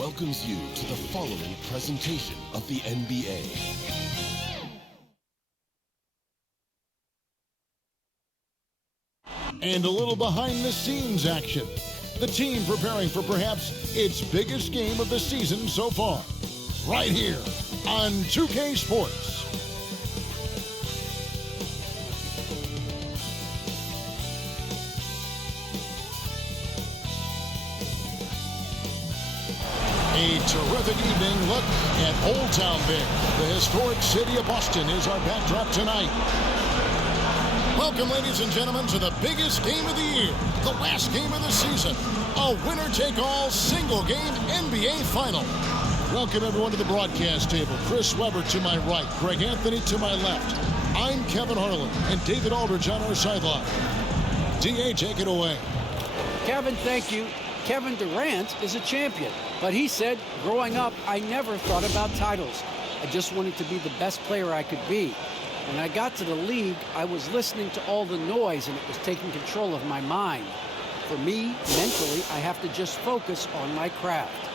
welcomes you to the following presentation of the NBA. And a little behind-the-scenes action. The team preparing for perhaps its biggest game of the season so far. Right here on 2K Sports. A terrific evening look at Old Town there. The historic city of Boston is our backdrop tonight. Welcome, ladies and gentlemen, to the biggest game of the year, the last game of the season, a winner-take-all single-game NBA Final. Welcome, everyone, to the broadcast table. Chris Webber to my right, Greg Anthony to my left. I'm Kevin Harlan, and David Aldridge on our sideline. D.A., take it away. Kevin, thank you. Kevin Durant is a champion, but he said, growing up, I never thought about titles. I just wanted to be the best player I could be. When I got to the league, I was listening to all the noise, and it was taking control of my mind. For me, mentally, I have to just focus on my craft.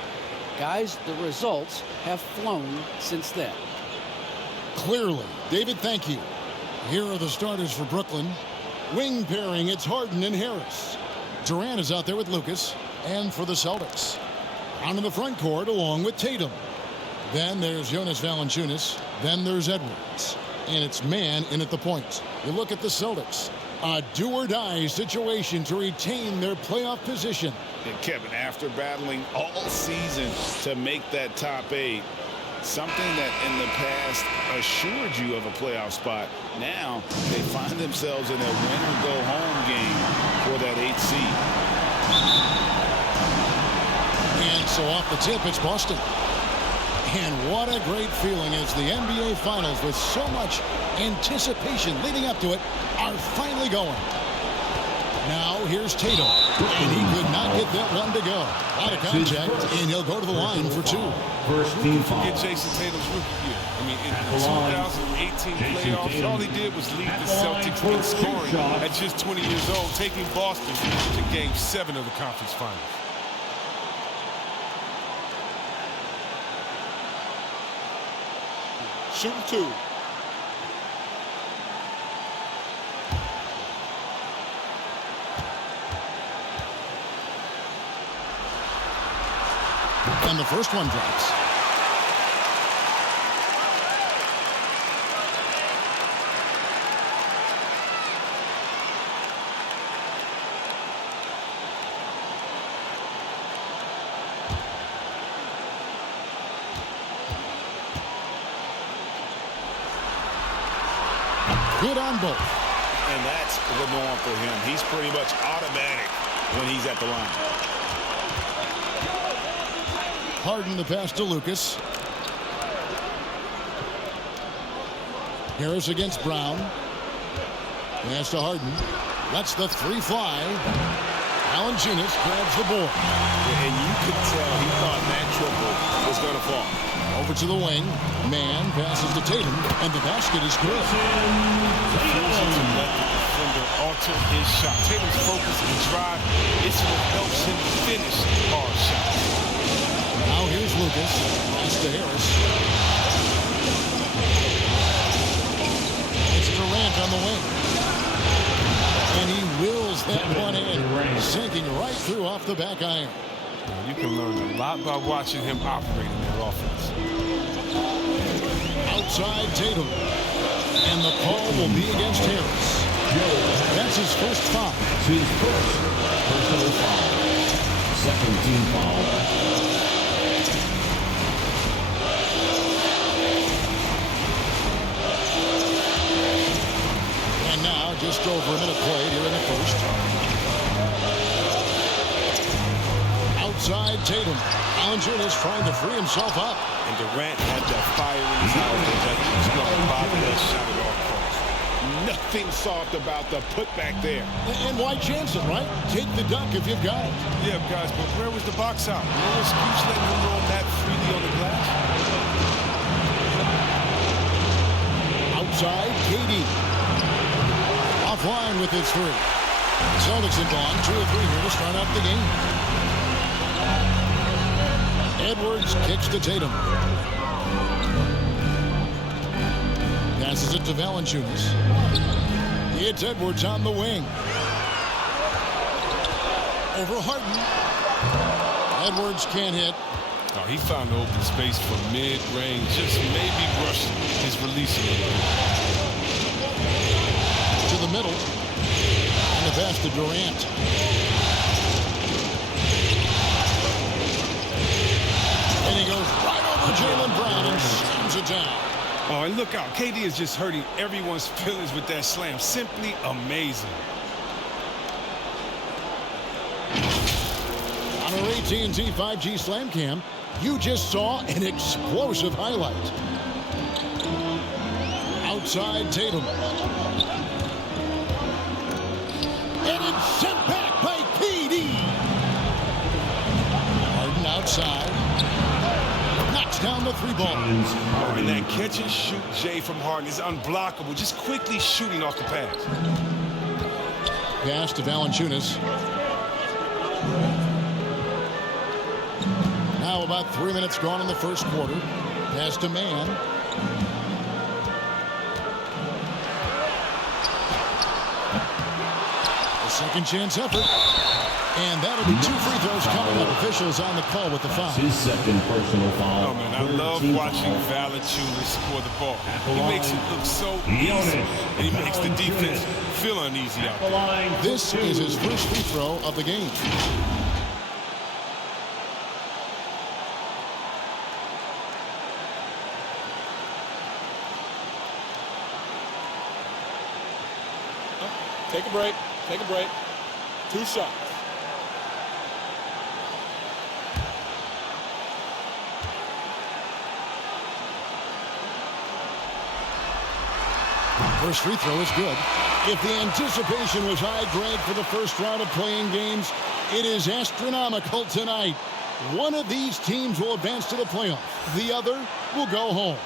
Guys, the results have flown since then. Clearly. David, thank you. Here are the starters for Brooklyn. Wing pairing, it's Harden and Harris. Durant is out there with Lucas. And for the Celtics, on in the front court along with Tatum. Then there's Jonas Valanciunas. Then there's Edwards. And it's man in at the point. You look at the Celtics. A do-or-die situation to retain their playoff position. And Kevin, after battling all season to make that top 8, something that in the past assured you of a playoff spot, now they find themselves in a win-or-go-home game for that 8th seed. And so off the tip, it's Boston. And what a great feeling as the NBA Finals, with so much anticipation leading up to it, are finally going. Now here's Tatum, and he could not get that one to go. Out of contact, and he'll go to the line for 2. First team foul. Forget Jason Tatum's rookie year. I mean, in the 2018 playoffs, all he did was lead the Celtics in scoring at just 20 years old, taking Boston to Game 7 of the conference finals. Shooting 2. And the first one drops. Good on both. And that's the norm for him. He's pretty much automatic when he's at the line. Harden the pass to Lucas. Harris against Brown. Pass to Harden. Lets the 3 fly. Valanciunas grabs the board. And you could tell he thought that triple was going to fall. Over to the wing. Man passes to Tatum, and the basket is good. Refusing to let the defender alter his shot. Tatum's focus and drive is what helps him finish hard shots. Now here's Lucas. Pass to Harris. It's Durant on the wing. And he wills that one in, sinking right through off the back iron. You can learn a lot by watching him operate in their offense. Outside Tatum. And the call will be against Harris. That's his first foul. His first personal foul. Second team foul. And now just over a minute played here in the first. Outside Tatum. Valanciunas trying to free himself up. And Durant had that fire in his eyes that he was going to bother that shot at all costs. Nothing soft about the putback there. And why chance it, right? Take the dunk if you've got it. Yeah, guys, but where was the box out? No excuse letting him roll that freely on the glass. Outside, KD. Offline with his 3. The Celtics have gone 2 of 3 here to start out the game. Edwards kicks to Tatum. Passes it to Valanciunas. It's Edwards on the wing. Over Harden. Edwards can't hit. Oh, he found the open space for mid-range. Just maybe rushed his release a little bit. To the middle. And the pass to Durant. And he goes right over Jaylen Brown and slams it down. Oh, and look out. KD is just hurting everyone's feelings with that slam. Simply amazing. On our AT&T 5G Slam Cam, you just saw an explosive highlight. Outside Tatum. And it's sent back by KD. Harden outside. Knocks down the three ball. And that catch and shoot, Jay, from Harden is unblockable. Just quickly shooting off the pass. Pass to Valanciunas. Now about 3 minutes gone in the first quarter. Pass to Mann. A second chance effort. And that'll be 2 free throws coming up. Officials on the call with the foul. His second personal foul. Oh, man, I love watching Valanciunas score the ball. He makes it look so easy, and he makes the defense feel uneasy out there. This is his first free throw of the game. Take a break. Take a break. 2 shots. First free throw is good. If the anticipation was high, Greg, for the first round of playing games, it is astronomical tonight. One of these teams will advance to the playoff. The other will go home.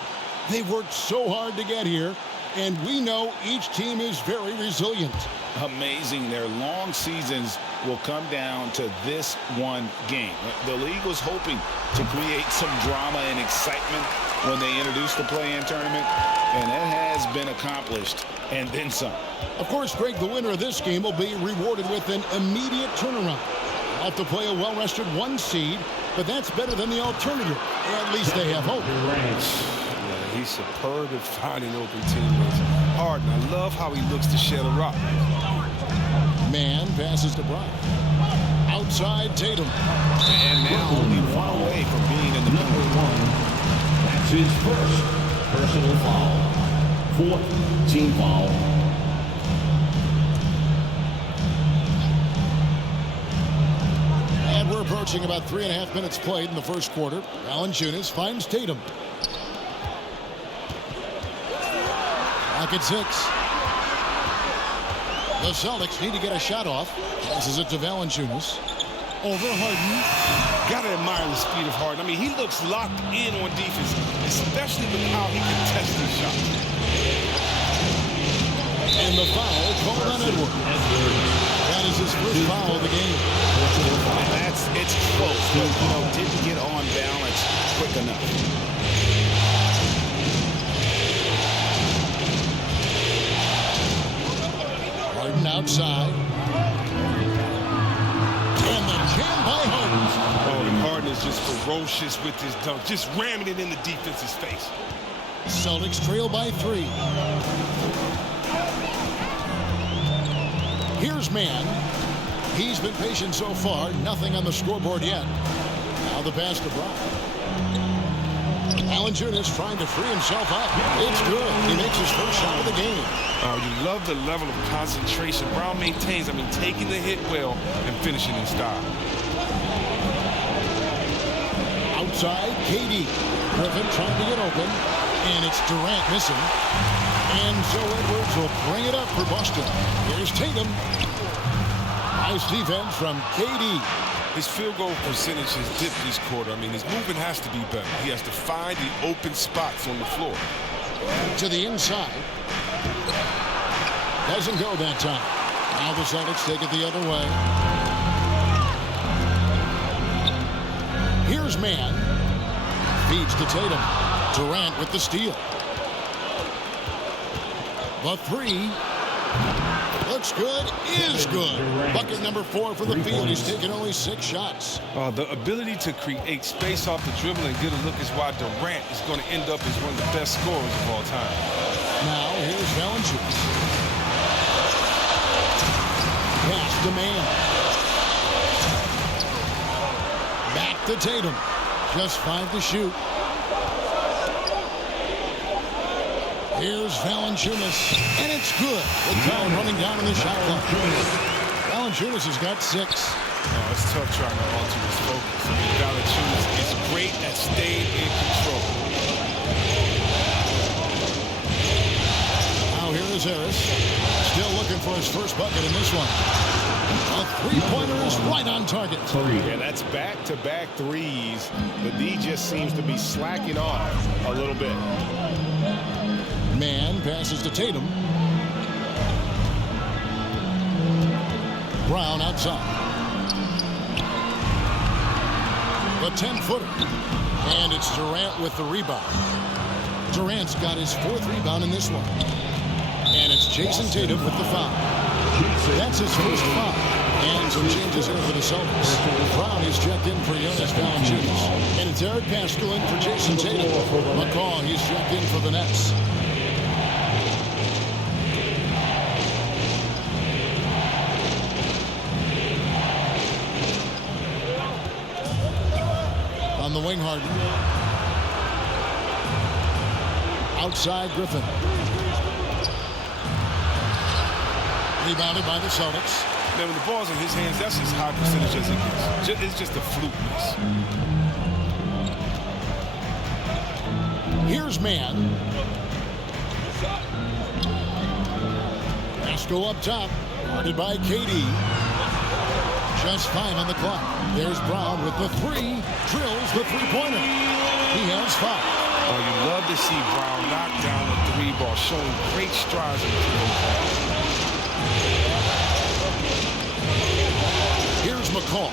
They worked so hard to get here, and we know each team is very resilient. Amazing. Their long seasons will come down to this one game. The league was hoping to create some drama and excitement when they introduced the play-in tournament, and that has been accomplished, and then some. Of course, Greg, the winner of this game will be rewarded with an immediate turnaround. They'll have to play a well-rested 1 seed, but that's better than the alternative. At least they have hope. Yeah, he's superb at finding open teammates. Harden, I love how he looks to shed a rock. Mann passes to Bryant. Outside Tatum. And now only 1 away from being in the Number 1. That's his first personal foul. 4th team foul. And we're approaching about 3.5 minutes played in the first quarter. Valanciunas finds Tatum. Back at 6. The Celtics need to get a shot off. Passes it to Valanciunas. Over Harden. Gotta admire the speed of Harden. I mean, he looks locked in on defense, especially with how he can test these shots. And the foul called on Edwards. That is his first foul of the game. And it's close, but didn't get on balance quick enough. Harden outside. And the jam by Harden. Oh, and Harden is just ferocious with his dunk, just ramming it in the defense's face. Celtics trail by 3. Here's Mann. He's been patient so far. Nothing on the scoreboard yet. Now the pass to Brown. Valanciunas trying to free himself up. It's good. He makes his first shot of the game. Oh, you love the level of concentration Brown maintains. I mean, taking the hit well and finishing in style. Outside, KD. Griffin trying to get open. And it's Durant missing. And so Edwards will bring it up for Boston. Here's Tatum. Nice defense from KD. His field goal percentage has dipped this quarter. I mean, his movement has to be better. He has to find the open spots on the floor. To the inside. Doesn't go that time. Now the Celtics take it the other way. Here's Here's man. Feeds to Tatum. Durant with the steal. The three. Looks good, is good. Bucket number 4 for the field. He's taken only 6 shots. The ability to create space off the dribble and get a look is why Durant is going to end up as one of the best scorers of all time. Now, here's Valanciunas. Pass to man. Back to Tatum. Just 5 to shoot. Here's Valanciunas, and it's good. The time running down in the shot clock. Valanciunas has got 6. Oh, it's tough trying to alter his focus. I mean, Valanciunas is great at staying in control. Now here is Harris. Still looking for his first bucket in this one. A three-pointer is right on target. Yeah, that's back-to-back threes. The D just seems to be slacking off a little bit. Man passes to Tatum. Brown outside. The 10-footer. And it's Durant with the rebound. Durant's got his 4th rebound in this one. And it's Jason Tatum with the foul. That's his first foul. And some changes here for the Celtics. Brown is checked in for Jonas Valanciunas. And it's Eric Paschal in for Jason Tatum. McCaw, he's checked in for the Nets. On the wing, Harden. Outside, Griffin. Rebounded by the Celtics. Man, when the ball's in his hands, that's as high percentage as it gets. It's just a fluke miss. Here's man. Paschal up top. Guarded by KD. Just 5 on the clock. There's Brown with the 3. Drills the three-pointer. He has 5. Oh, you love to see Brown knock down the 3 ball, showing great strides in the 3 ball. Here's McCaw.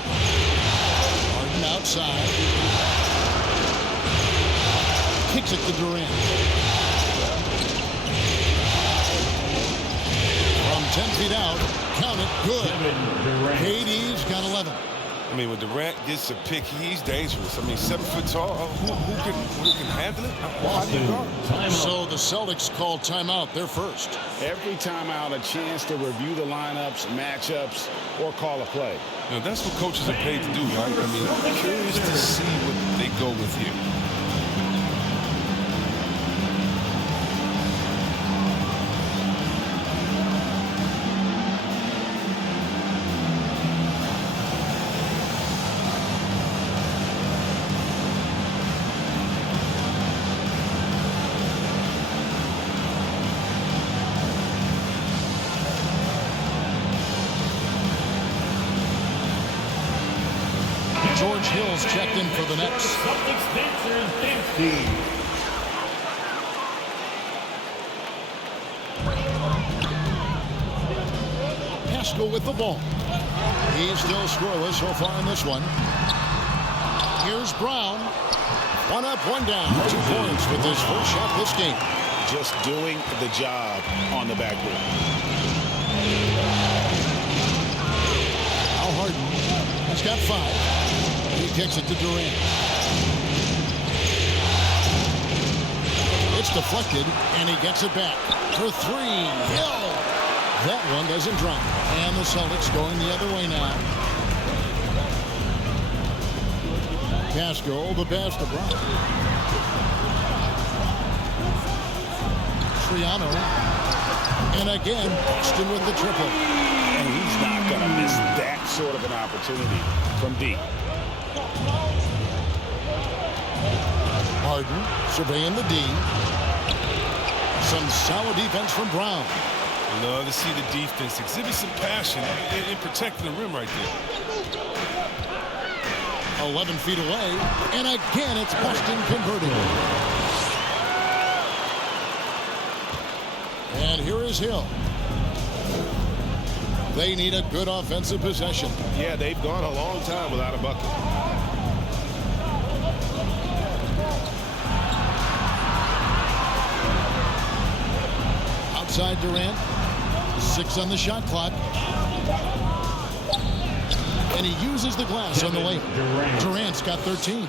Harden outside. Kicks it to Durant. From 10 feet out. Count it. Good. KD's got 11. I mean, when Durant gets a pick, he's dangerous. I mean, 7 foot tall. Who can handle it? How do you guard? So the Celtics call timeout. They're first. Every timeout, a chance to review the lineups, matchups, or call a play. You know, that's what coaches are paid to do, right? I mean, I'm curious to see what they go with here. George Hill's checked in for the Nets. Celtics dancer is empty. Paschal with the ball. He's still scoreless so far in this one. Here's Brown. 1 up, 1 down. 2 points with his first shot this game. Just doing the job on the backboard. Al Harden. He's got 5. He kicks it to Durant. It's deflected, and he gets it back. For 3, Hill. That one doesn't drop. And the Celtics going the other way now. Paschal, the pass to Brown. Triano. And again, Boston with the triple. And he's not going to miss that sort of an opportunity from deep. Harden surveying the D. Some solid defense from Brown. Love to see the defense exhibit some passion in protecting the rim right there. 11 feet away, and again it's Boston converting. And here is Hill. They need a good offensive possession. Yeah, they've gone a long time without a bucket. side, Durant. 6 on the shot clock. And he uses the glass on the lane. Durant's got 13.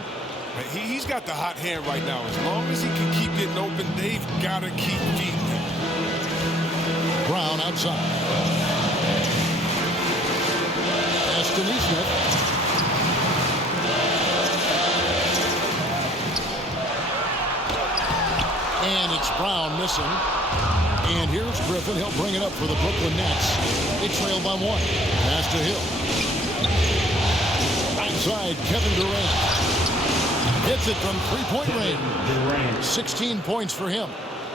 He's got the hot hand right now. As long as he can keep getting open, they've got to keep feeding him. Brown outside. Smith. And it's Brown missing. And here's Griffin. He'll bring it up for the Brooklyn Nets. They trail by 1. Pass to Hill. Outside, Kevin Durant. Hits it from three-point range. 16 points for him.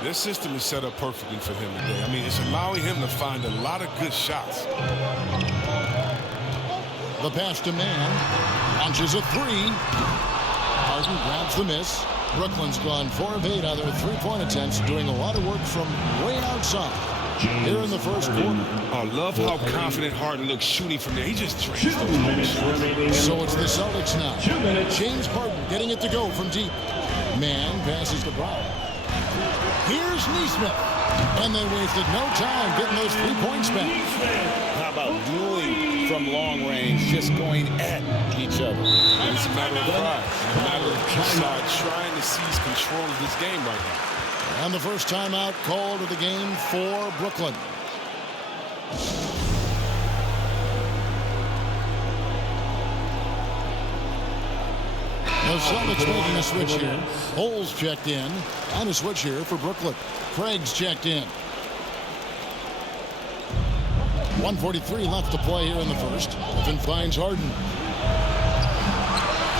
This system is set up perfectly for him today. I mean, it's allowing him to find a lot of good shots. The pass to Mann. Launches a 3. Harden grabs the miss. Brooklyn's gone 4 of 8 on their three-point attempts, doing a lot of work from way outside. Here in the first quarter. I love how confident Harden looks shooting from there. He just trains. So it's the Celtics now. James Harden getting it to go from deep. Mann passes to Brown. Here's Nesmith. And they wasted no time getting those 3 points back. How about dueling from long range, just going at each other? It's a matter of pride. It's a matter of trying to seize control of this game right now. And the first timeout called of the game for Brooklyn. The Celtics making a switch here. Holes checked in. And a switch here for Brooklyn. Craig's checked in. 1:43 left to play here in the first. Griffin finds Harden.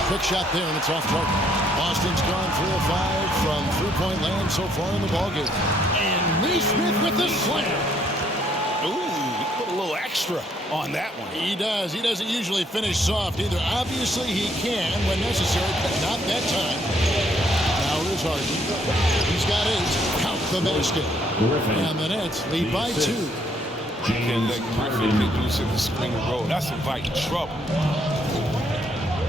Quick shot there, and it's off target. Boston's gone 3 of 5 from three-point land so far in the ballgame. And Nesmith with the slam. Ooh, he put a little extra on that one. He does. He doesn't usually finish soft either. Obviously, he can when necessary, but not that time. Now here's Harden. He's got 8. Count the basket. And the Nets lead by 2. Can't let Griffin get loose in the spring road. That's inviting trouble.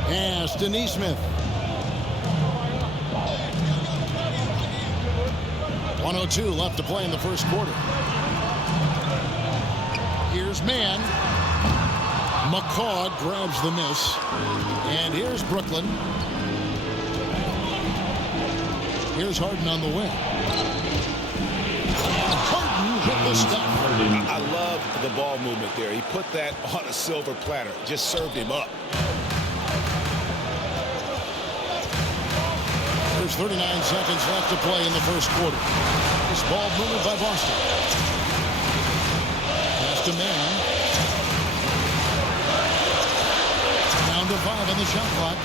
Pass to Nesmith. 1:02 left to play in the first quarter. Here's Mann. McCaw grabs the miss. And here's Brooklyn. Here's Harden on the wing. Harden hit the stop. I love the ball movement there. He put that on a silver platter. Just served him up. There's 39 seconds left to play in the first quarter. This ball moved by Boston. Pass to Mann. Down to 5 on the shot clock.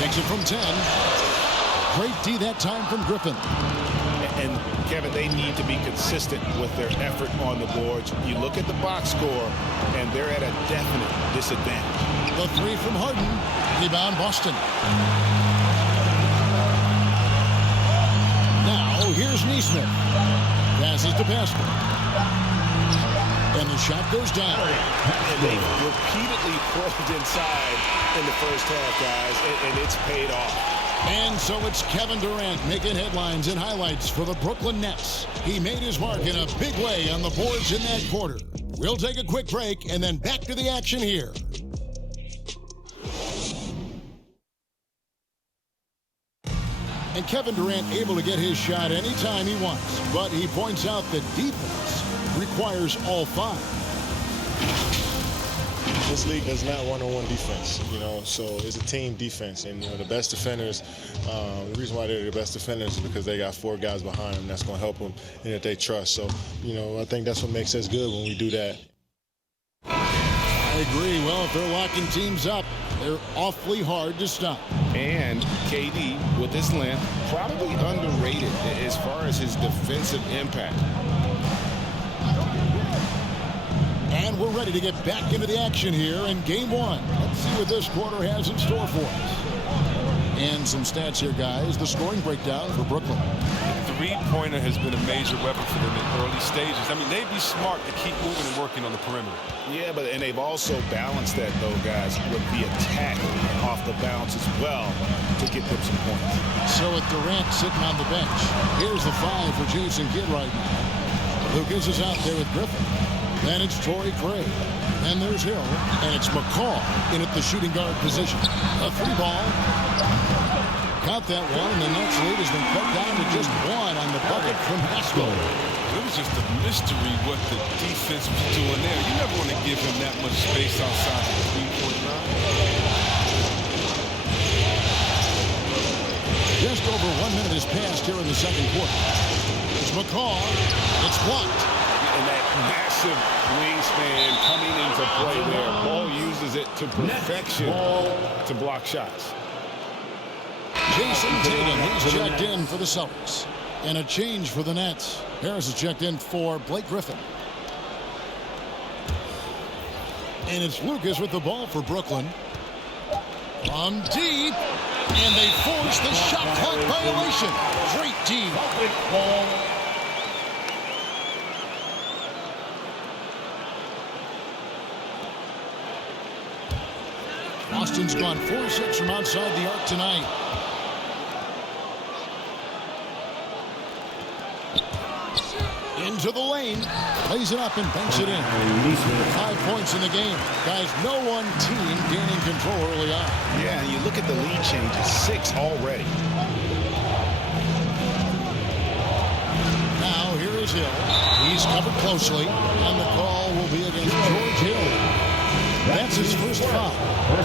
Takes it from 10. Great D that time from Griffin. And Kevin, they need to be consistent with their effort on the boards. You look at the box score, and they're at a definite disadvantage. The 3 from Harden. Rebound Boston. Now here's Nesmith. Passes to Pascal. And the shot goes down. And they repeatedly probed inside in the first half, guys, and it's paid off. And so it's Kevin Durant making headlines and highlights for the Brooklyn Nets. He made his mark in a big way on the boards in that quarter. We'll take a quick break and then back to the action here. And Kevin Durant able to get his shot anytime he wants. But he points out that defense requires all 5. This league does not one-on-one defense, so it's a team defense. And, the best defenders, the reason why they're the best defenders is because they got 4 guys behind them that's going to help them and that they trust. So, I think that's what makes us good when we do that. I agree. Well, if they're locking teams up, they're awfully hard to stop. And KD, with his length, probably underrated as far as his defensive impact. And we're ready to get back into the action here in Game 1. Let's see what this quarter has in store for us. And some stats here, guys. The scoring breakdown for Brooklyn. three-pointer has been a major weapon for them in early stages. I mean, they'd be smart to keep moving and working on the perimeter. Yeah, and they've also balanced that, though, guys, with the attack off the bounce as well to get them some points. So with Durant sitting on the bench, here's the 5 for Jason Kidd right now. Lucas is out there with Griffin. Then it's Torrey Craig. Then there's Hill. And it's McCaw in at the shooting guard position. A 3-ball. Got that one, and the Nets lead has been cut down to just 1 on the bucket from Haskell. It was just a mystery what the defense was doing there. You never want to give him that much space outside the three-point line. Just over 1 minute has passed here in the second quarter. It's McCaw. It's blocked. And that massive wingspan coming into play there. Ball uses it to perfection to block shots. Jason Tatum, he's checked in for the Celtics. And a change for the Nets. Harris is checked in for Blake Griffin. And it's Lucas with the ball for Brooklyn. From deep. And they force the shot clock violation. Great team. Boston's gone 4-6 from outside the arc tonight. Into the lane, plays it up and banks it in. 5 points in the game. Guys, no one team gaining control early on. Yeah, and you look at the lead changes, 6 already. Now here is Hill. He's covered closely, and the call will be against George Hill. That's his first foul.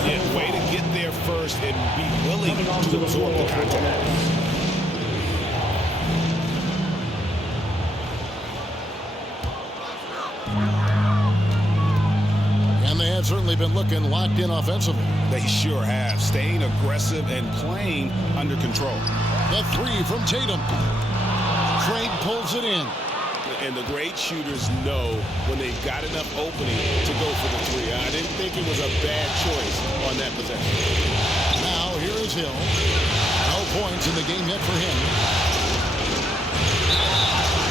Yeah, way to get there first and be willing to absorb the contact. And they have certainly been looking locked in offensively. They sure have, staying aggressive and playing under control. The 3 from Tatum. Craig pulls it in. And the great shooters know when they've got enough opening to go for the 3. I didn't think it was a bad choice on that possession. Now here is Hill. No points in the game yet for him.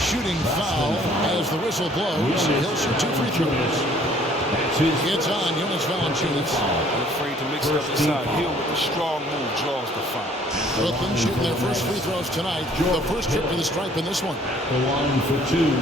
Shooting foul as the whistle blows. He'll shoot 2 free throws. It's on Jonas Valanciunas. I'm afraid to mix it up inside. Hill with a strong move draws the foul. Brooklyn shooting their first free throws tonight. The first trip to the stripe in this one. The line for 2.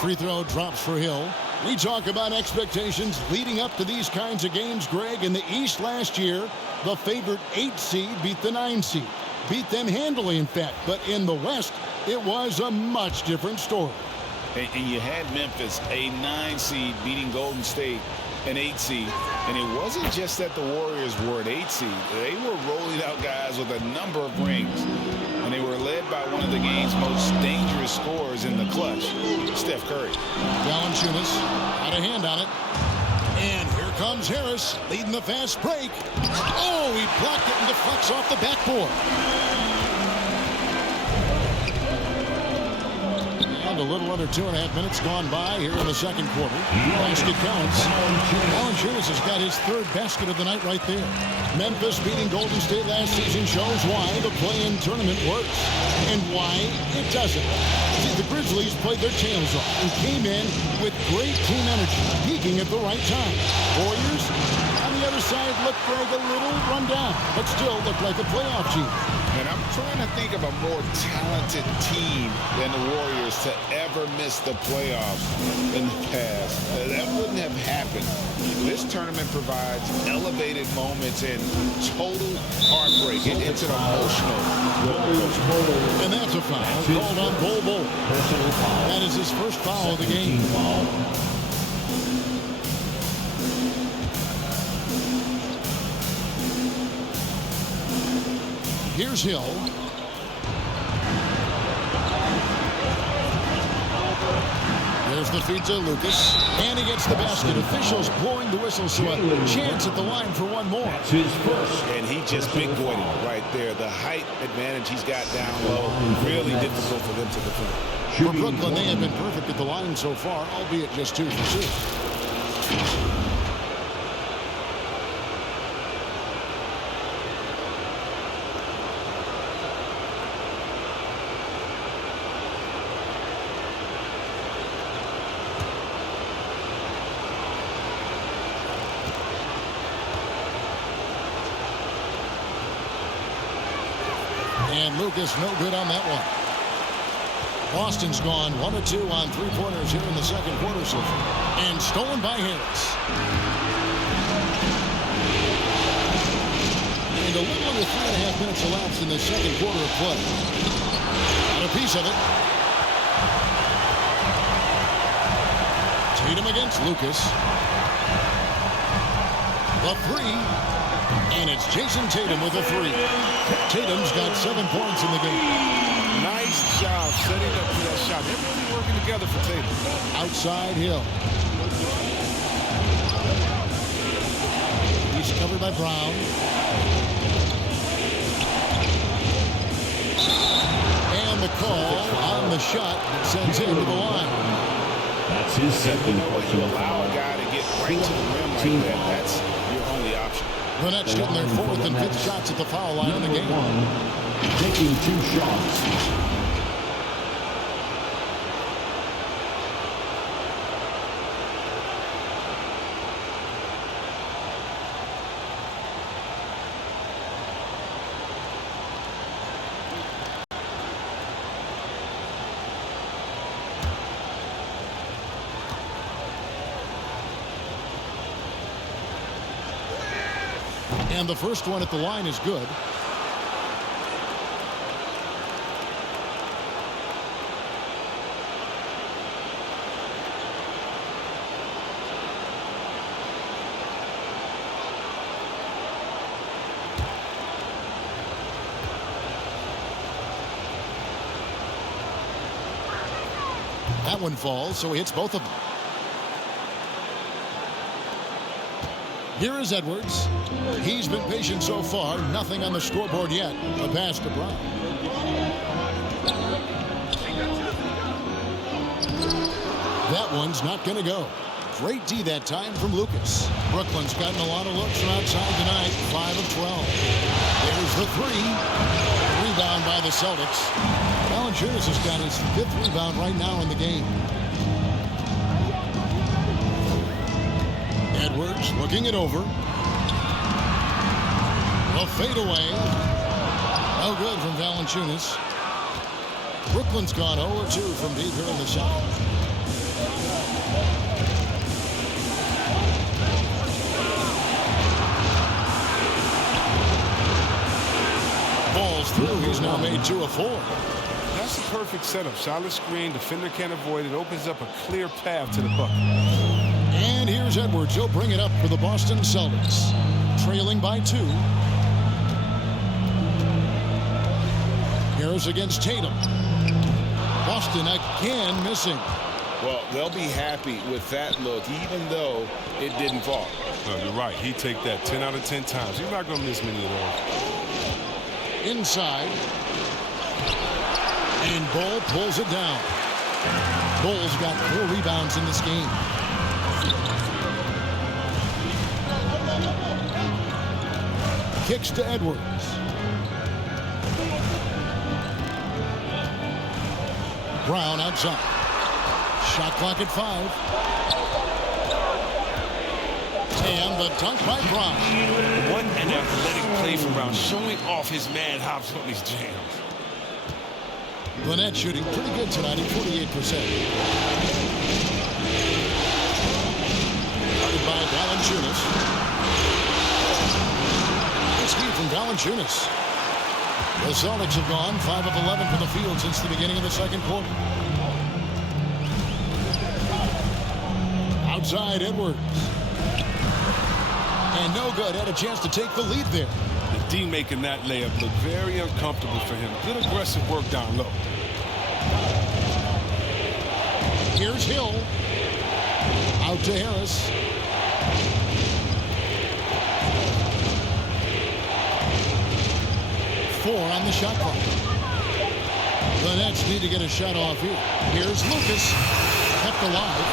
Free throw drops for Hill. We talk about expectations leading up to these kinds of games, Greg. In the East last year, the favored 8 seed beat the 9 seed. Beat them handily, in fact. But in the West, it was a much different story. And you had Memphis, a 9 seed, beating Golden State, an 8 seed. And it wasn't just that the Warriors were an 8 seed. They were rolling out guys with a number of rings. And they were led by one of the game's most dangerous scorers in the clutch, Steph Curry. Valanciunas had a hand on it. And here comes Harris, leading the fast break. Oh, he blocked it and deflects off the backboard. And a little under 2.5 minutes gone by here in the second quarter. Basket counts. Valanciunas has got his 3rd basket of the night right there. Memphis beating Golden State last season shows why the play-in tournament works and why it doesn't. See, the Grizzlies played their tails off and came in with great team energy, peaking at the right time. Warriors, on the other side, looked like a little run down, but still looked like a playoff team. And I'm trying to think of a more talented team than the Warriors to ever miss the playoffs in the past. That wouldn't have happened. This tournament provides elevated moments and total heartbreak. It's an emotional roller coaster. And that's a foul called on Bol Bol. That is his first foul of the game. Here's Hill. There's Here's the feed to Lucas. And he gets the basket. Officials blowing the whistle, so a chance at the line for one more. That's his first. And he just big boyed it right there. The height advantage he's got down low, really difficult for them to defend. For Brooklyn, they have been perfect at the line so far, albeit just 2 for 2. And Lucas no good on that one. Boston's gone 1 of 2 on 3-pointers here in the second quarter so far. And stolen by Harris. And a little under 3.5 minutes elapsed in the second quarter of play. Got a piece of it. Tatum against Lucas. The 3. And it's Jason Tatum with a 3. Tatum's got 7 points in the game. Nice job setting up for that shot. They're really working together for Tatum. Outside Hill. He's covered by Brown. And the call on the shot that sends him to the line. That's his second. You allow a guy to get right to the rim like that. That's your only option. The Nets getting their 4th and 5th shots at the foul line in the game. Taking 2 shots. And the first one at the line is good. That one falls, so he hits both of them. Here is Edwards. He's been patient so far. Nothing on the scoreboard yet. A pass to Brown. That one's not going to go. Great D that time from Lucas. Brooklyn's gotten a lot of looks from outside tonight. 5 of 12. There's the 3. Rebound by the Celtics. Valanciunas has got his 5th rebound right now in the game. Edwards looking it over. A fadeaway. No good from Valanciunas. Brooklyn's gone 0-2 from deep here in the second. Falls through. He's now made 2 of 4. That's a perfect setup. Solid screen. Defender can't avoid it. Opens up a clear path to the bucket. And here's Edwards. He'll bring it up for the Boston Celtics. Trailing by 2. Harris against Tatum. Boston again missing. Well, they'll be happy with that look, even though it didn't fall. No, you're right. He'd take that 10 out of 10 times. He's not going to miss many of those. Inside. And Bull pulls it down. Bull's got 4 rebounds in this game. Kicks to Edwards. Brown outside. Shot clock at 5. And the dunk by Brown. What an athletic play from Brown, showing off his mad hops on these jams. The net shooting pretty good tonight at 48%. Guarded by Valanciunas. It's key from Valanciunas. The Celtics have gone 5 of 11 from the field since the beginning of the second quarter. Outside Edwards. And no good. Had a chance to take the lead there. The D making that layup look very uncomfortable for him. Good aggressive work down low. Here's Hill. Out to Harris. Four on the shot clock. The Nets need to get a shot off here. Here's Lucas. Kept alive.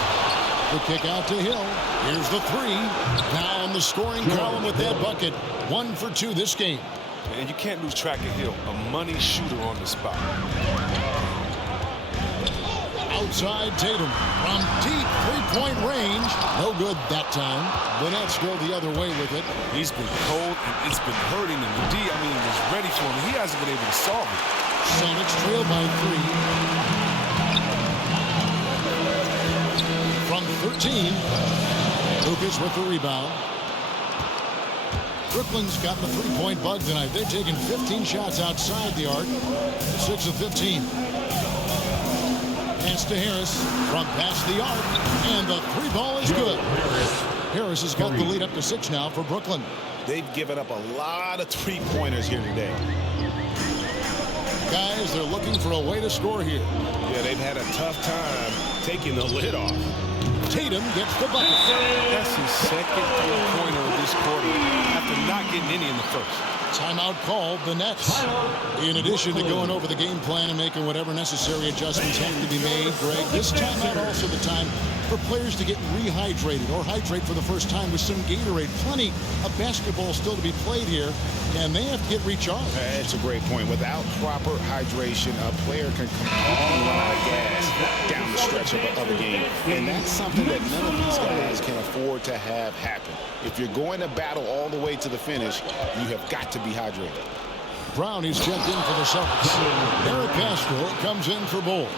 The kick out to Hill. Here's the three. Now on the scoring column with that bucket. 1 for 2 this game. And you can't lose track of Hill, a money shooter on the spot. Outside Tatum from deep three-point range. No good that time. The Nets go the other way with it. He's been cold and it's been hurting him. The D, was ready for him. He hasn't been able to solve it. Celtics trail by 3. From 13. Lucas with the rebound. Brooklyn's got the three-point bug tonight. They've taken 15 shots outside the arc. 6 of 15. Pass to Harris from past the arc, and the three ball is good. Harris has got the lead up to 6 now for Brooklyn. They've given up a lot of three-pointers here today. Guys, they're looking for a way to score here. Yeah, they've had a tough time taking the lid off. Tatum gets the bucket. That's his second three-pointer of this quarter after not getting any in the first. Timeout called the Nets. In addition to going over the game plan and making whatever necessary adjustments have to be made, Greg, this timeout also the time for players to get rehydrated or hydrate for the first time with some Gatorade. Plenty of basketball still to be played here, and they have to get recharged. That's a great point. Without proper hydration, a player can completely run out of gas down the stretch of a game. And that's something that none of these guys can afford to have happen. If you're going to battle all the way to the finish, you have got to be hydrated. Brown is checked in for the Celtics. Eric Castro comes in for Bull.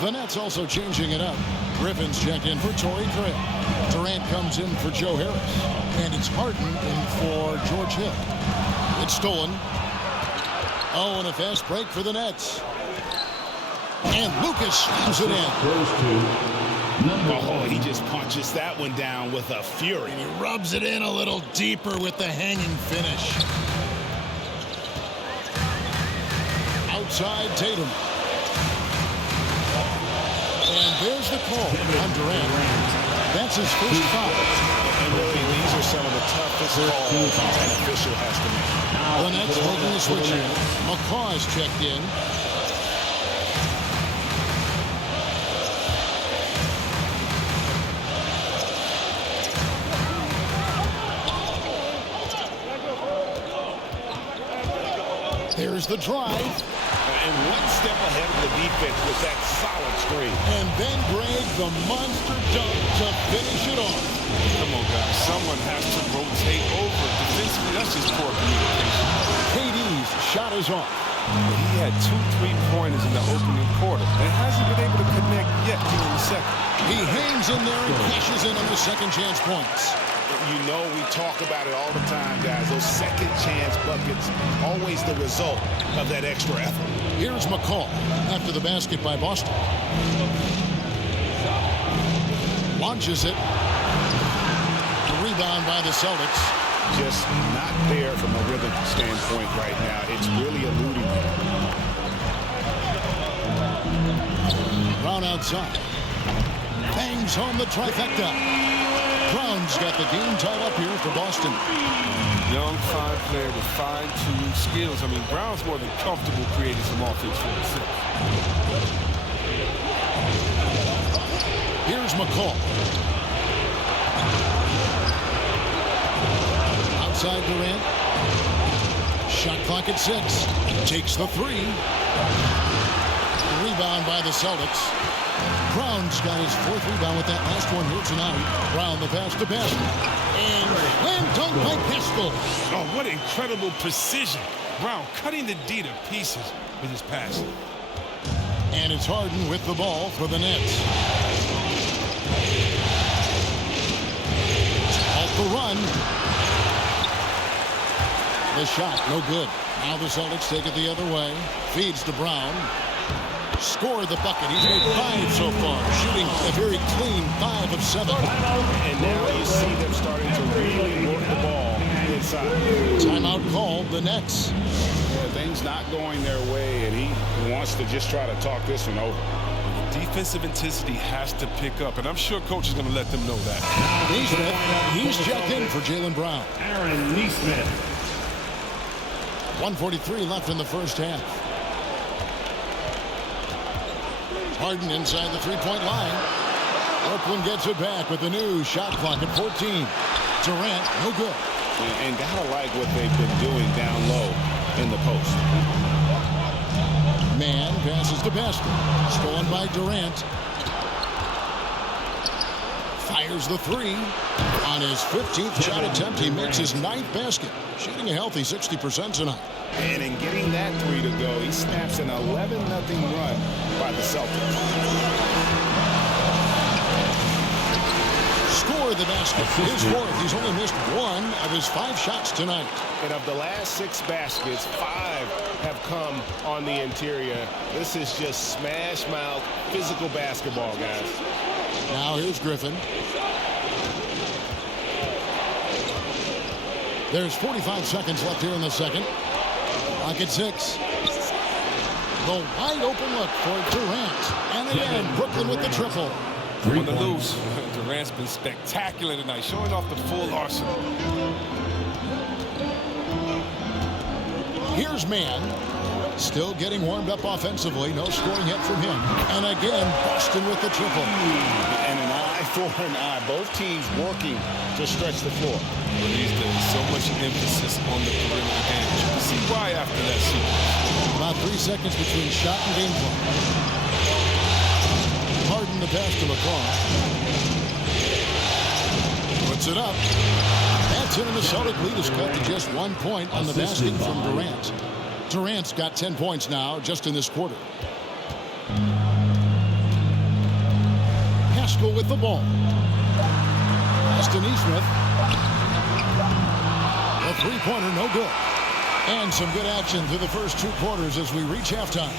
The Nets also changing it up. Griffin's checked in for Torrey Craig. Durant comes in for Joe Harris. And it's Harden in for George Hill. It's stolen. Oh, and a fast break for the Nets. And Lucas slams it in. Oh, he just punches that one down with a fury. And he rubs it in a little deeper with the hanging finish. Outside Tatum. And there's the call on Durant. That's his first foul. And really, these are some of the toughest calls an official has to make. The Nets making the switch in. McCaw is checked in. There's the drive. And one step ahead of the defense with that solid screen. And then Greg, the monster dunk to finish it off. Come on, guys. Someone has to rotate over. Defensively, that's just poor communication. KD's shot is off. He had 2 3-pointers in the opening quarter and hasn't been able to connect yet here in the second. He hangs in there and cashes in on the second chance points. You know, we talk about it all the time, guys. Those second chance buckets, always the result of that extra effort. Here's McCall after the basket by Boston. Launches it. The rebound by the Celtics. Just not there from a rhythm standpoint right now. It's really eluding him. Brown outside. Bangs home the trifecta. Brown's got the game tied up here for Boston. Young, fine player with fine-tuned skills. Brown's more than comfortable creating some offense for himself. Here's McCall. Outside Durant. Shot clock at 6. Takes the 3. Rebound by the Celtics. Brown's got his 4th rebound with that last one here tonight. Brown the pass to Best. And slam dunk by Pascal. Oh, what incredible precision. Brown cutting the D to pieces with his pass. And it's Harden with the ball for the Nets. Off the run. The shot, no good. Now the Celtics take it the other way. Feeds to Brown. Scored the bucket. He's made 5 so far. Shooting a very clean 5 of 7. And now you see them starting to really work the ball inside. Timeout called the Nets. Yeah, things not going their way, and he wants to just try to talk this one over. defensive intensity has to pick up, and I'm sure coach is going to let them know that. He's checked in for Jaylen Brown. Aaron Neesmith. 1:43 left in the first half. Harden inside the three-point line. Oakland gets it back with the new shot clock at 14. Durant, no good. And gotta like what they've been doing down low in the post. Man passes the basket. Stolen by Durant. Fires the three. On his 15th shot attempt, he makes his 9th basket. Shooting a healthy 60% tonight. And in getting that three to go, he snaps an 11-0 run by the Celtics. Score the basket. His fourth. He's only missed 1 of his 5 shots tonight. And of the last 6 baskets, 5 have come on the interior. This is just smash mouth, physical basketball, guys. Now here's Griffin. There's 45 seconds left here in the second. Clock at 6. The wide open look for Durant. And again, Brooklyn with the triple. On the loose, Durant's been spectacular tonight, showing off the full arsenal. Here's Man. Still getting warmed up offensively. No scoring yet from him. And again, Boston with the triple. And an eye for an eye. Both teams working to stretch the floor. These days, so much emphasis on the perimeter game. You can see why after that sequence. About 3 seconds between shot and game clock. Harden the pass to McCaw. Puts it up. That's in, and the Celtic lead is cut to just 1 point on the basket from Durant. Durant's got 10 points now just in this quarter. Haskell with the ball. Pass to Neesmith. A three-pointer, no good. And some good action through the first 2 quarters as we reach halftime.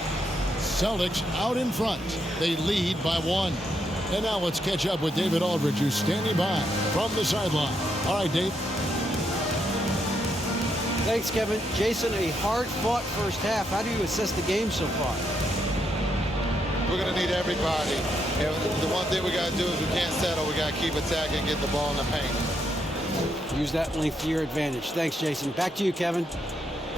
Celtics out in front. They lead by 1. And now let's catch up with David Aldridge, who's standing by from the sideline. All right, Dave. Thanks, Kevin. Jason, a hard-fought first half. How do you assess the game so far? We're going to need everybody. And the one thing we got to do is we can't settle. We got to keep attacking and get the ball in the paint. Use that length to your advantage. Thanks, Jason. Back to you, Kevin.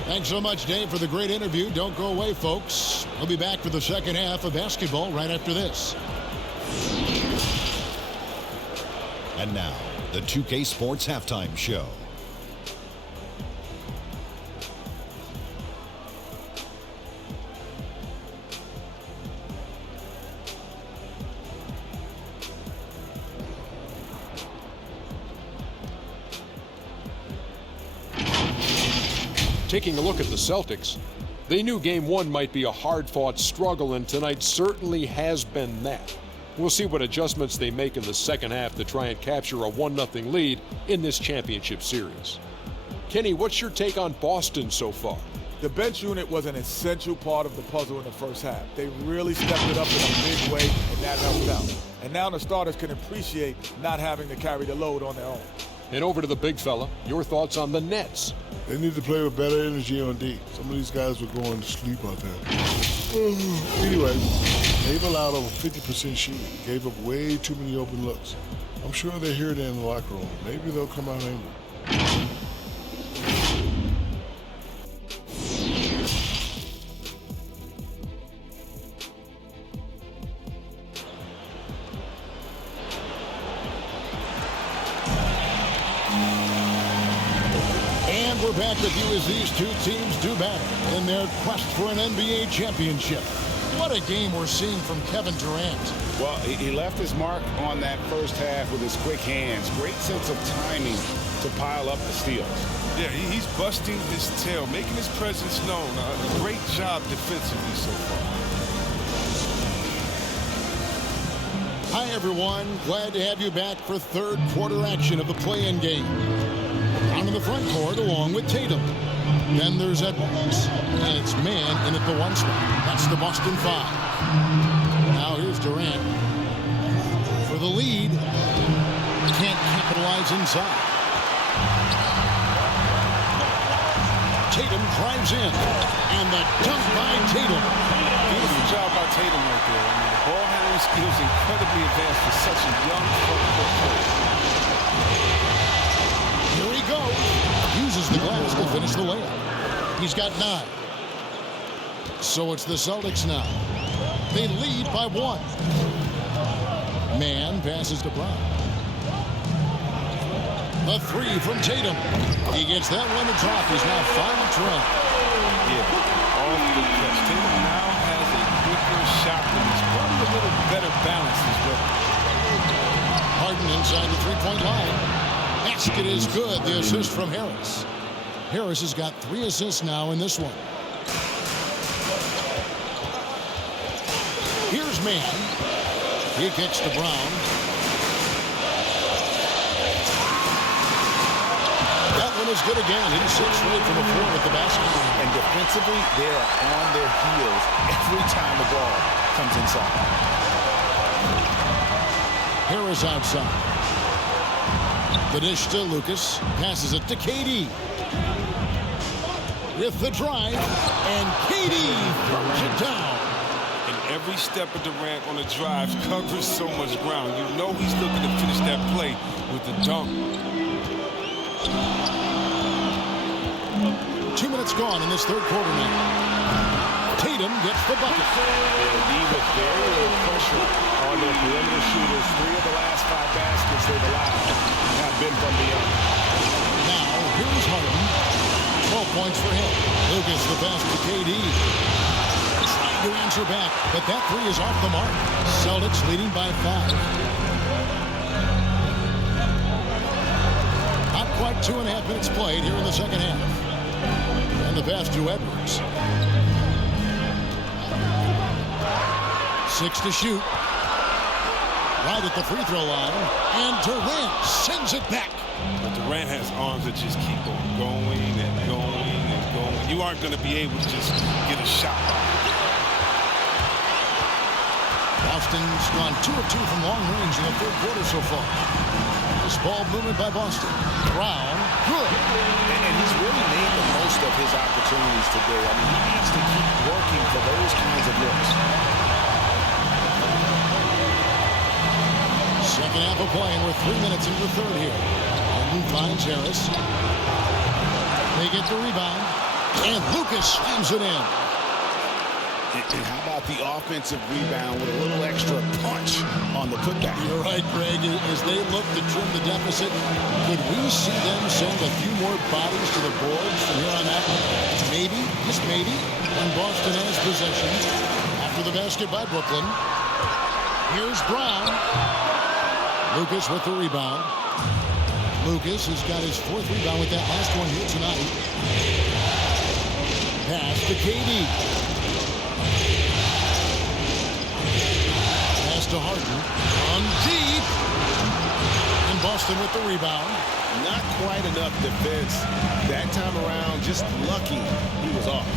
Thanks so much, Dave, for the great interview. Don't go away, folks. We'll be back for the second half of basketball right after this. And now, the 2K Sports Halftime Show. Taking a look at the Celtics, they knew Game 1 might be a hard-fought struggle, and tonight certainly has been that. We'll see what adjustments they make in the second half to try and capture a 1-0 lead in this championship series. Kenny, what's your take on Boston so far? The bench unit was an essential part of the puzzle in the first half. They really stepped it up in a big way, and that helped out. And now the starters can appreciate not having to carry the load on their own. And over to the big fella, your thoughts on the Nets? They need to play with better energy on D. Some of these guys were going to sleep out there. Anyway, they've allowed over 50% shooting. Gave up way too many open looks. I'm sure they're here in the locker room. Maybe they'll come out angry. We're back with you as these two teams do battle in their quest for an NBA championship. What a game we're seeing from Kevin Durant. Well, he left his mark on that first half with his quick hands. Great sense of timing to pile up the steals. Yeah, he's busting his tail, making his presence known. A great job defensively so far. Hi, everyone. Glad to have you back for third quarter action of the play-in game. Down in the front court along with Tatum. Then there's Edwards. And it's Man in at the 1 spot. That's the Boston 5. Now here's Durant for the lead. Can't capitalize inside. Tatum drives in. And the dunk by Tatum. Beautiful job by Tatum right there. I mean, the ball handling Throwing skills incredibly advanced for such a young player. Here he goes. Uses the glass to finish the layup. He's got 9. So it's the Celtics now. They lead by 1. Man passes to Brown. The 3 from Tatum. He gets that one to drop. He's now 5-12. Yeah, off the catch. Tatum now has a quicker shot and it's probably a little better balance as well. Harden inside the three-point line. Basket is good. The assist from Harris. Harris has got 3 assists now in this one. Here's Man. He kicks to Brown. That one is good again. He's 6 straight from the floor with the basket. And defensively, they are on their heels every time the ball comes inside. Harris outside. The dish to Lucas. Passes it to KD. With the drive. And KD throws it down. And every step of Durant on the drive covers so much ground. You know he's looking to finish that play with the dunk. 2 minutes gone in this third quarter now. Tatum gets the bucket. D with very little pressure on their perimeter shooters. 3 of the last 5 baskets they've allowed have been from beyond. Now, here's Harden. 12 points for him. Lucas the pass to KD. Trying to answer back, but that 3 is off the mark. Celtics leading by 5. Not quite 2.5 minutes played here in the second half. And the pass to Edwards. 6 to shoot. Right at the free throw line. And Durant sends it back. But Durant has arms that just keep on going and going and going. You aren't going to be able to just get a shot. Boston's gone 2 of 2 from long range in the third quarter so far. This ball movement by Boston. Brown, good. And he's really made the most of his opportunities today. I mean, he needs to keep working for those kinds of looks. Second half of play, and we're 3 minutes into the third here. Harden finds Harris. They get the rebound. And Lucas slams it in. And how about the offensive rebound with a little extra punch on the putback? You're right, Greg. As they look to trim the deficit, could we see them send a few more bodies to the boards from here on out? Maybe, just maybe, when Boston has possession. After the basket by Brooklyn. Here's Brown. Lucas with the rebound. Lucas has got his 4th rebound with that last one here tonight. Pass to KD. Pass to Harden. On deep. And Boston with the rebound. Not quite enough defense that time around. Just lucky he was off.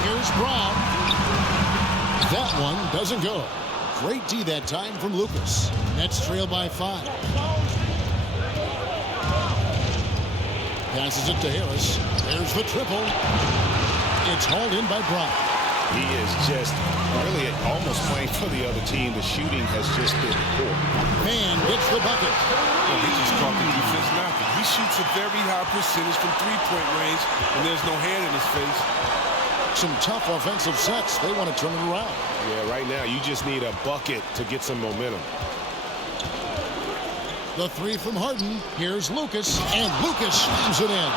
Here's Brown. That one doesn't go. Great D that time from Lucas. Nets trail by 5. Passes it to Harris. There's the triple. It's hauled in by Brown. He is just really almost playing for the other team. The shooting has just been poor. Man gets the bucket. Well, he just caught the defense knocking. He shoots a very high percentage from three-point range, and there's no hand in his face. Some tough offensive sets. They want to turn it around. Yeah, right now you just need a bucket to get some momentum. The 3 from Harden. Here's Lucas, and Lucas slams it in.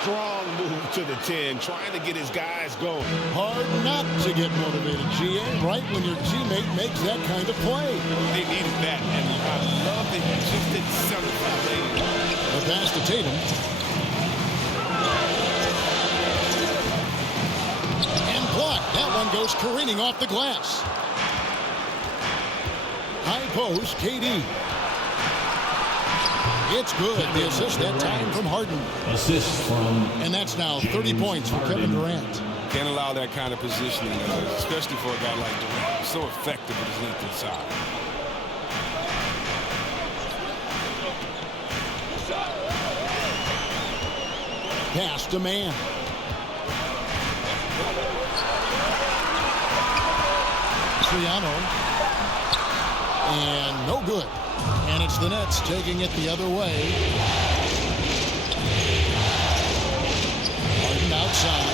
Strong move to the 10, trying to get his guys going. Hard not to get motivated, GA, right when your teammate makes that kind of play. They needed that, and I love that he just didn't sell it for later. The pass to Tatum. That one goes careening off the glass. High post, KD. It's good. The assist that time from Harden. Assist from... And that's now 30 points for Kevin Durant. Can't allow that kind of positioning, especially for a guy like Durant. He's so effective with his length inside. Pass to Man. Triano. And no good. And it's the Nets taking it the other way. Harden outside.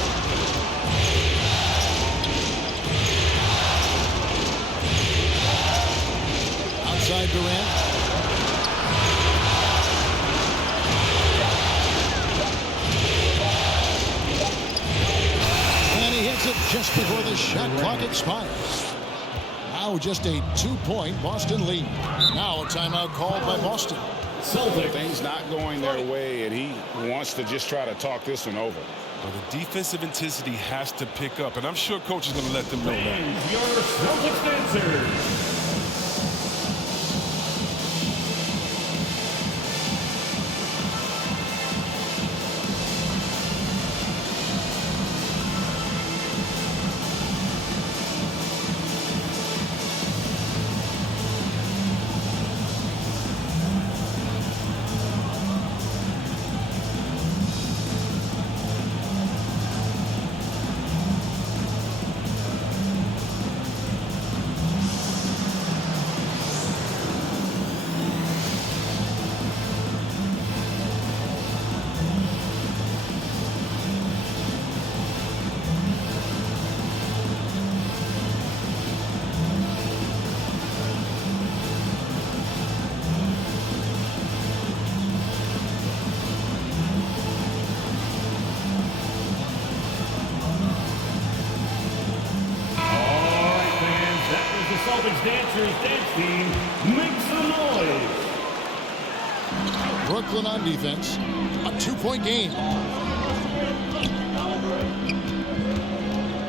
Outside Durant. And he hits it just before the shot clock expires. Now just a 2-point Boston lead. Now a timeout called by Boston. Celtics. Things not going their way, and he wants to just try to talk this one over. Well, the defensive intensity has to pick up, and I'm sure coach is going to let them know that. Your Celtics dancers. Celtics dancers dance team, make some noise. Brooklyn on defense. A 2-point game.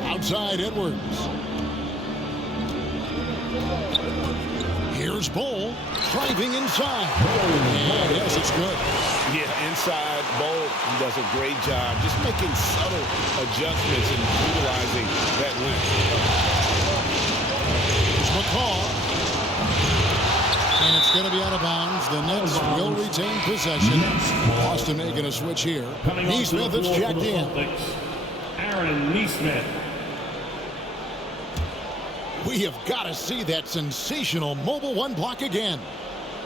Outside Edwards. Here's Bol driving inside. And yes, it's good. Yeah, inside Bol does a great job just making subtle adjustments and utilizing that length. McCall. And it's going to be out of bounds. The Nets will retain possession. Boston making a switch here. Neesmith is jacked in. Aaron Neesmith. We have got to see that sensational mobile one block again.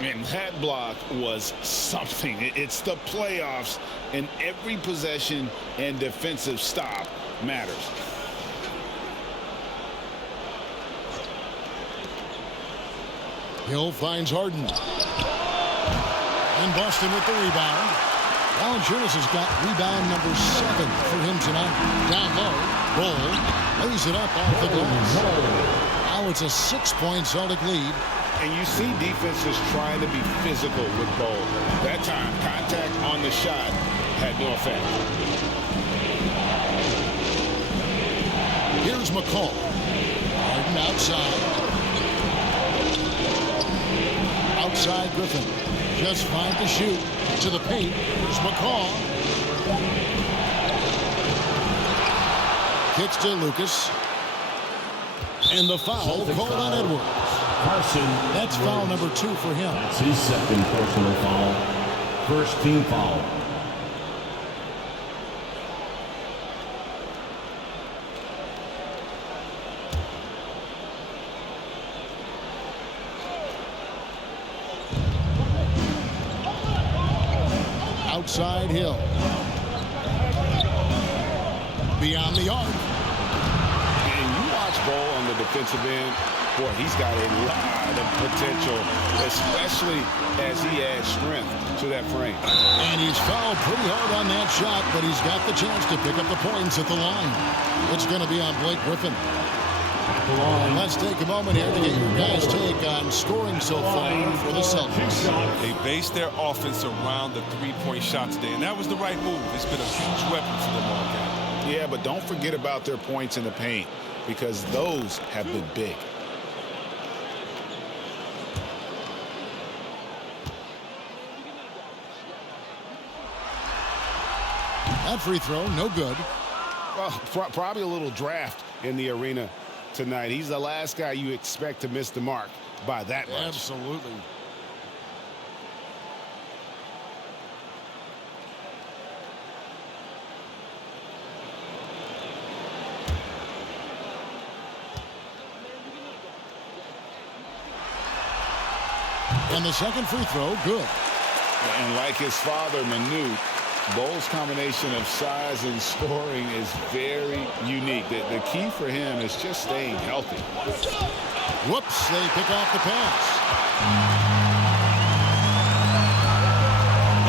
And that block was something. It's the playoffs, and every possession and defensive stop matters. Hill finds Harden. And Boston with the rebound. Valanciunas has got rebound number 7 for him tonight. Down low. Bol lays it up off the glass. Now it's a 6-point Celtic lead. And you see defenses trying to be physical with Bol. That time, contact on the shot had no effect. Here's McCall. Harden outside. Outside Griffin. Just fine to shoot. To the paint. Here's McCall. Kicks to Lucas. And the foul called on Edwards. Carson. That's foul number 2 for him. That's his second personal foul. First team foul. Outside Hill. Beyond the arc. And you watch Bol on the defensive end, boy, he's got a lot of potential, especially as he adds strength to that frame. And he's fouled pretty hard on that shot, but he's got the chance to pick up the points at the line. It's going to be on Blake Griffin. Let's take a moment here to get your guys' take on scoring so far for the Celtics. They based their offense around the three-point shot today, and that was the right move. It's been a huge weapon for them all game. Yeah, but don't forget about their points in the paint, because those have been big. That free throw, no good. Well, probably a little draft in the arena tonight. He's the last guy you expect to miss the mark by that much. Absolutely. And the second free throw, good. And like his father, Manute, Bole's combination of size and scoring is very unique. The key for him is just staying healthy. Whoops, they pick off the pass.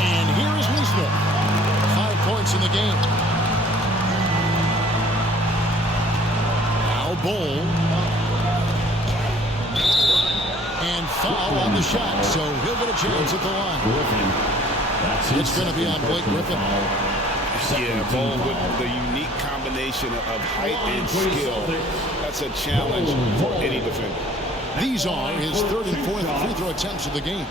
And here is Neesmith. 5 points in the game. Now Bole. And foul on the shot, so he'll get a chance at the line. It's going to be on Blake Griffin. Yeah, Bole with the unique combination of height and skill. That's a challenge for any defender. These are his third and fourth free throw attempts of the game.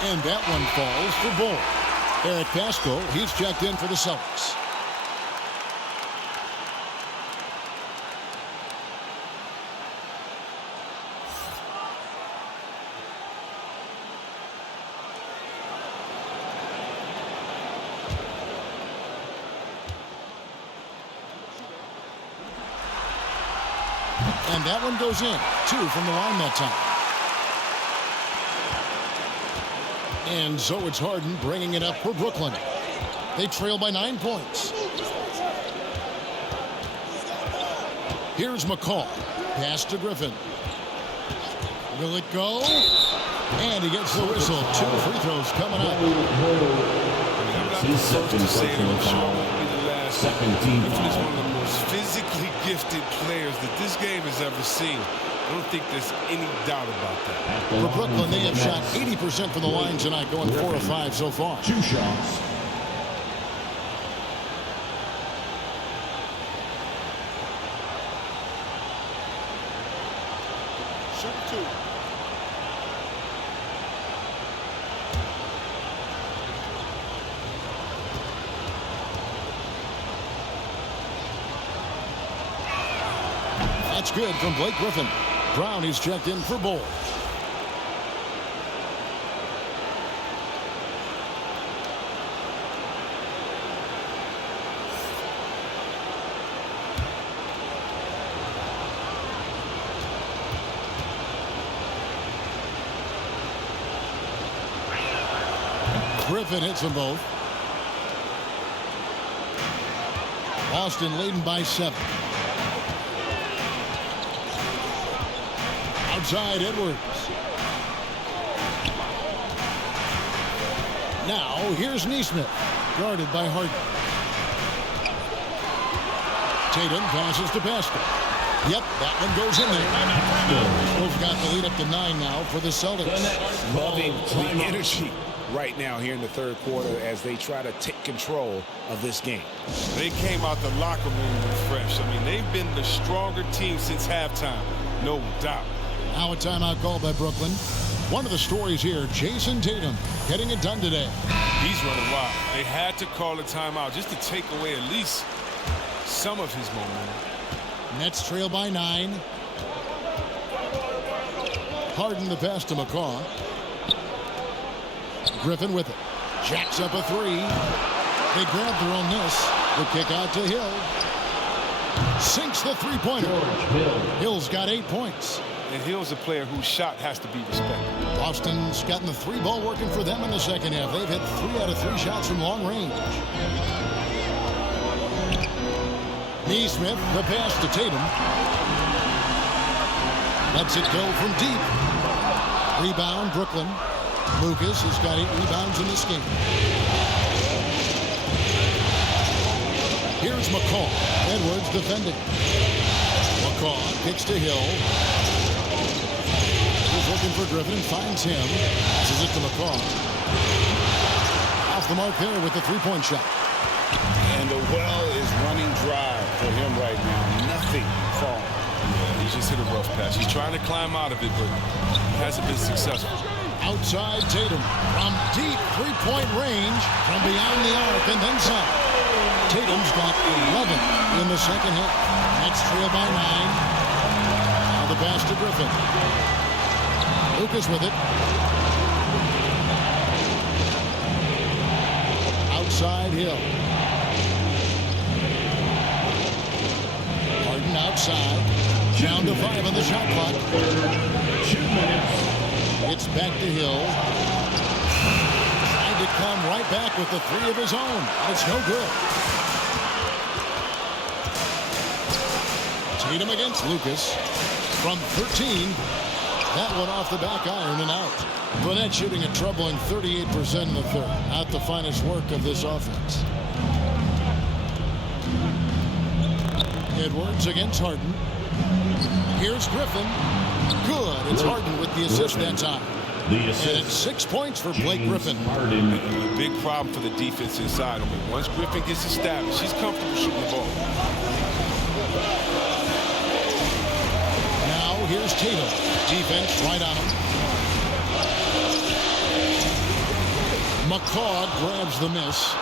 And that one falls for Bole. Eric Pasco, he's checked in for the Celtics. And that one goes in. 2 from the line that time. And so it's Harden bringing it up for Brooklyn. They trail by 9 points. Here's McCall. Pass to Griffin. Will it go? And he gets the whistle. 2 free throws coming up. His second personal foul. Second team foul. He's one of the most physically gifted players that this game has ever seen. I don't think there's any doubt about that. For Brooklyn, they have shot 80% from the line tonight, going 4 of 5 so far. 2 shots. Shoot 2. That's good from Blake Griffin. Brown is checked in for Bole. Griffin hits them both. Boston leading by 7. Outside Edwards. Now here's Neesmith, guarded by Harden. Tatum passes to Pascal. Yep, that one goes in there. Both got the lead up to 9 now for the Celtics. Loving the energy right now here in the third quarter as they try to take control of this game. They came out the locker room refreshed. I mean, they've been the stronger team since halftime, no doubt. Now a timeout called by Brooklyn. One of the stories here, Jason Tatum getting it done today. He's running wild. They had to call a timeout just to take away at least some of his momentum. Nets trail by 9. Harden the pass to McCaw. Griffin with it. Jacks up a 3. They grab their own miss. The kick out to Hill. Sinks the three-pointer. Hill's got 8 points. And Hill's a player whose shot has to be respected. Boston's gotten the 3-ball working for them in the second half. They've hit 3 out of 3 shots from long range. Neesmith, the pass to Tatum. Lets it go from deep. Rebound, Brooklyn. Lucas has got 8 rebounds in this game. Here's McCall. Edwards defending. McCall kicks to Hill. Looking for Griffin, finds him. Passes it to McCaw. Off the mark there with the 3-point shot. And the well is running dry for him right now. Nothing falling. Yeah, he just hit a rough patch. He's trying to climb out of it, but he hasn't been successful. Outside Tatum from deep 3-point range, from beyond the arc and then some. Tatum's got 11 in the second half. Nets trail by 9. Now the pass to Griffin. Lucas with it. Outside Hill. Harden outside. Down to 5 on the shot clock. 2 minutes. It's back to Hill. Trying to come right back with the 3 of his own. It's no good. Tatum against Lucas. From 13. That one off the back iron and out. Gwinnett shooting a troubling 38% in the third. Not the finest work of this offense. Edwards against Harden. Here's Griffin. Good. It's Harden with the assist that time. And it's 6 points for Blake Griffin. A big problem for the defense inside. I mean, once Griffin gets established, he's comfortable shooting the ball. Now here's Tatum. Defense right on him. McCaw grabs the miss.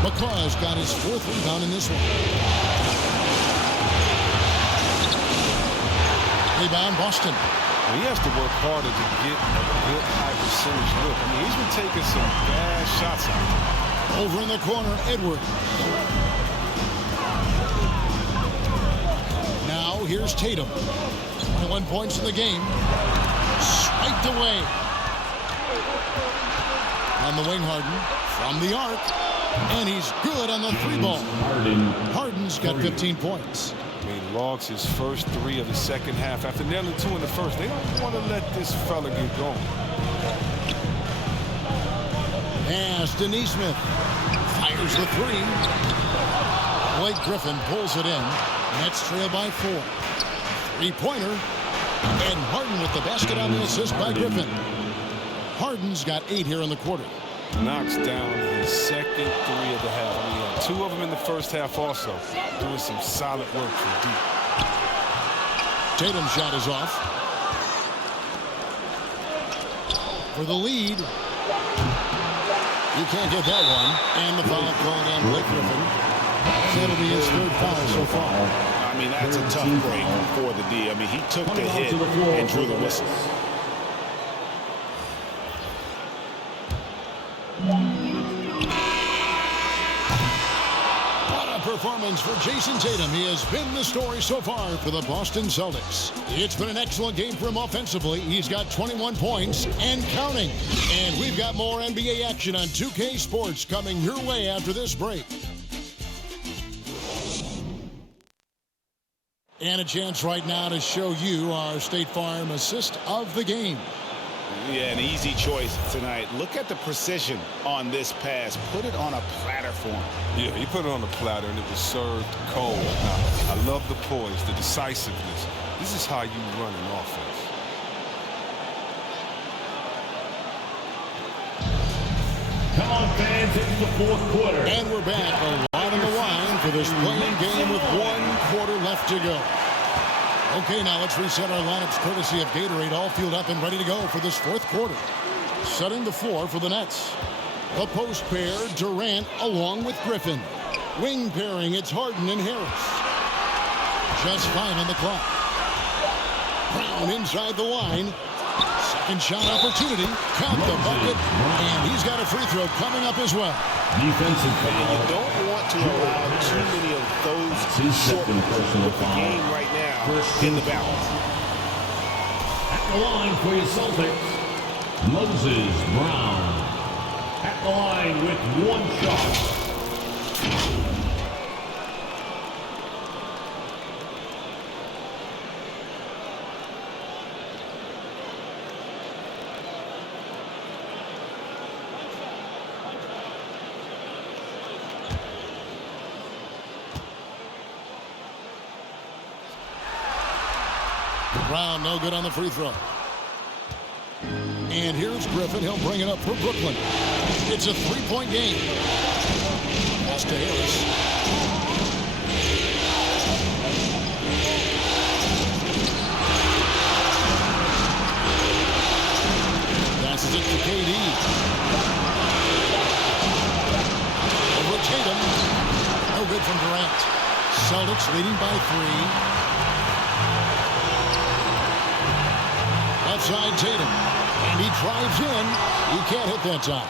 McCaw's got his 4th rebound in this one. Rebound Boston. He has to work harder to get a good high percentage look. I mean, he's been taking some bad shots out there. Over in the corner, Edwards. Now here's Tatum. 21 points in the game. Swiped away. On the wing, Harden. From the arc. And he's good on the 3 ball. Harden's got 15 points. I mean, logs his first 3 of the second half. After nailing 2 in the first, they don't want to let this fella get going. Pass to Neesmith. Fires the 3. Blake Griffin pulls it in. Nets trail by 4. 3-pointer. And Harden with the basket on the assist by Griffin. Harden's got 8 here in the quarter. Knocks down his second 3 of the half. I mean, he had 2 of them in the first half also. Doing some solid work from deep. Tatum's shot is off. For the lead. You can't get that one. And the foul called on Blake Griffin. That'll be his 3rd foul so far. I mean, that's a tough break for the D. I mean, he took the hit and drew the whistle. What a performance for Jason Tatum. He has been the story so far for the Boston Celtics. It's been an excellent game for him offensively. He's got 21 points and counting. And we've got more NBA action on 2K Sports coming your way after this break. And a chance right now to show you our State Farm assist of the game. Yeah, an easy choice tonight. Look at the precision on this pass. Put it on a platter for him. Yeah, he put it on a platter and it was served cold. Now, I love the poise, the decisiveness. This is how you run an offense. Come on, fans, it's the 4th quarter. And we're back. A lot on the line for this playing game with 1 quarter left to go. Okay, now let's reset our lineups courtesy of Gatorade, all fueled up and ready to go for this 4th quarter. Setting the floor for the Nets. The post pair, Durant along with Griffin. Wing pairing, it's Harden and Harris. Just 5 on the clock. Brown inside the line. Second shot opportunity. Count the bucket. And he's got a free throw coming up as well. Defensive foul. You don't want to allow too many of those short with the game right now in the balance. At the line for your Celtics, Moses Brown. At the line with 1 shot. Brown, no good on the free throw. And here's Griffin. He'll bring it up for Brooklyn. It's a 3-point game. Pass to Harris. Passes it to KD. Over Tatum. No good from Durant. Celtics leading by 3. Left side Tatum. And he drives in. He can't hit that time.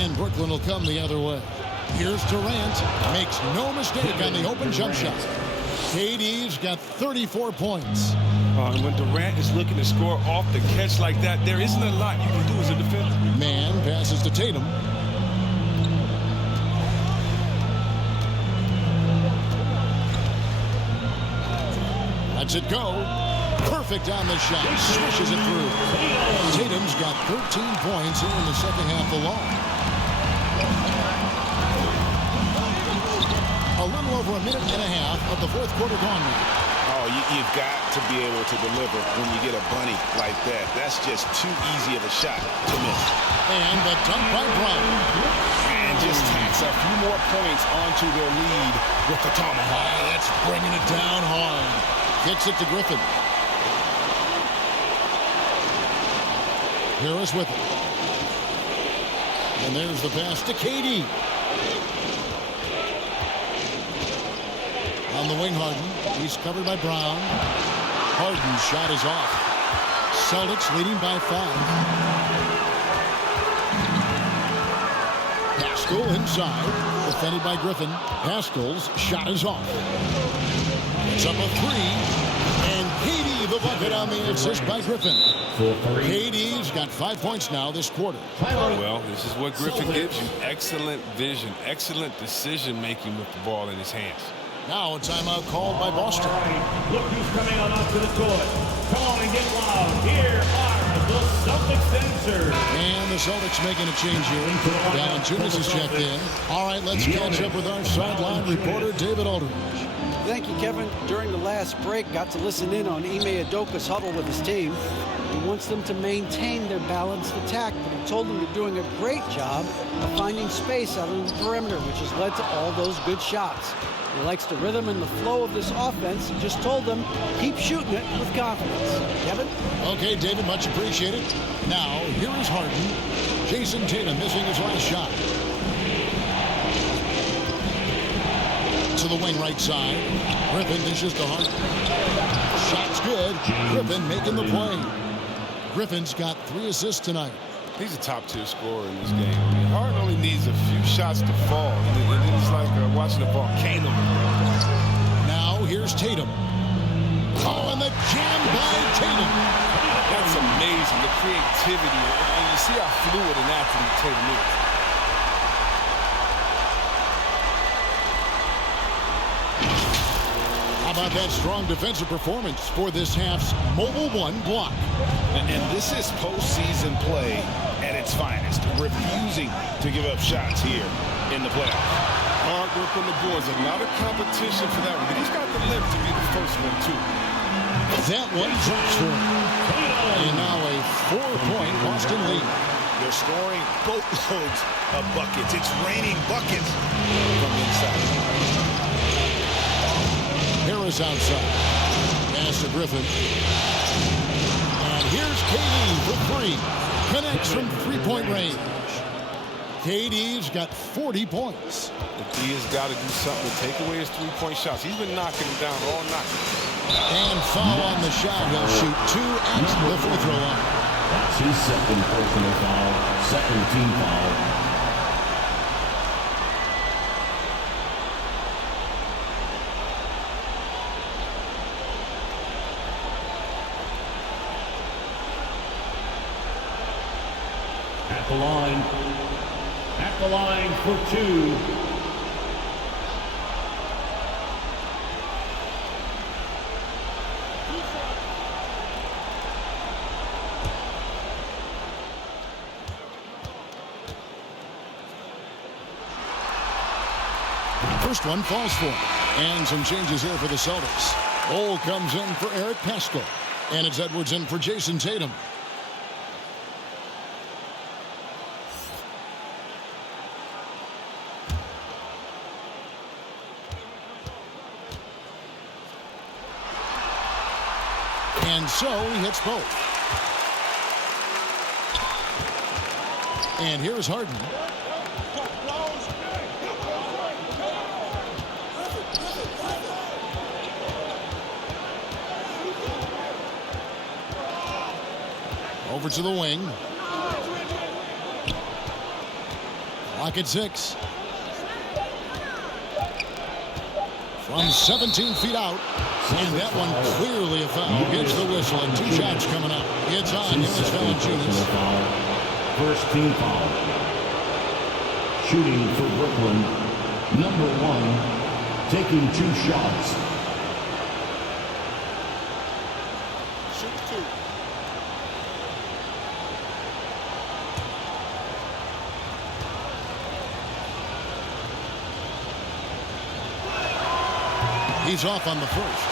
And Brooklyn will come the other way. Here's Durant. Makes no mistake on the open jump shot. KD's got 34 points. And when Durant is looking to score off the catch like that, there isn't a lot you can do as a defender. Man passes to Tatum. Lets it go. Perfect on the shot. Swishes it through. Tatum's got 13 points here in the second half alone. A little over a minute and a half of the fourth quarter gone now. Oh, you've got to be able to deliver when you get a bunny like that. That's just too easy of a shot to miss. And the dunk by Brown. And just tacks a few more points onto their lead with the tomahawk. That's bringing it down hard. Gets it to Griffin. Harris with it. And there's the pass to KD. On the wing, Harden. He's covered by Brown. Harden's shot is off. Celtics leading by 5. Pascal inside. Defended by Griffin. Pascal's shot is off. It's up a 3. And KD the bucket on the assist by Griffin. KD's got 5 points now this quarter. Well, this is what Griffin gives you. Excellent vision. Excellent decision-making with the ball in his hands. Now a timeout called by Boston. Look who's coming on up to the court. Come on and get loud. Here are the Celtics dancers. And the Celtics making a change here. Valanciunas is checked in. All right, let's catch up with our sideline reporter, David Aldridge. Thank you, Kevin. During the last break, got to listen in on Ime Udoka's huddle with his team. He wants them to maintain their balanced attack, but he told them they're doing a great job of finding space out on the perimeter, which has led to all those good shots. He likes the rhythm and the flow of this offense. He just told them, keep shooting it with confidence. Kevin? Okay, David, much appreciated. Now, here is Harden. Jason Tatum missing his last shot. To the wing right side. Griffin dishes to Harden. Shot's good. Griffin making the play. Griffin's got 3 assists tonight. He's a top-tier scorer in this game. I mean, Harden only needs a few shots to fall. And it's like watching a volcano. Now, here's Tatum. Oh, and the jam by Tatum. That's amazing, the creativity. And you see how fluid an athlete Tatum is. How about that strong defensive performance for this half's Mobile 1 block? And this is postseason play at its finest, refusing to give up shots here in the playoffs. Hard work on the boards, a lot of competition for that one, but he's got the lift to be the first one, too. That one drops for him. And now a 4-point Boston lead. They're scoring boatloads of buckets. It's raining buckets from inside. Harris outside. Pass to Griffin. And here's KD for 3. Connects from 3-point range. KD's got 40 points. The D has got to do something to take away his 3-point shots. He's been knocking them down all night. And foul on the shot. He'll shoot 2 at the free throw line. That's his second personal foul. Second team foul. At the line for 2. First one falls for him. And some changes here for the Celtics. Ole comes in for Eric Pascal. And it's Edwards in for Jason Tatum. And so he hits both. And here's Harden. Over to the wing. Clock at 6. From 17 feet out. And that one clearly a foul. Gets the whistle and 2 shots coming up. It's on. Here's Valanciunas. First team foul. Shooting for Brooklyn. Number 1, taking 2 shots. He's off on the first.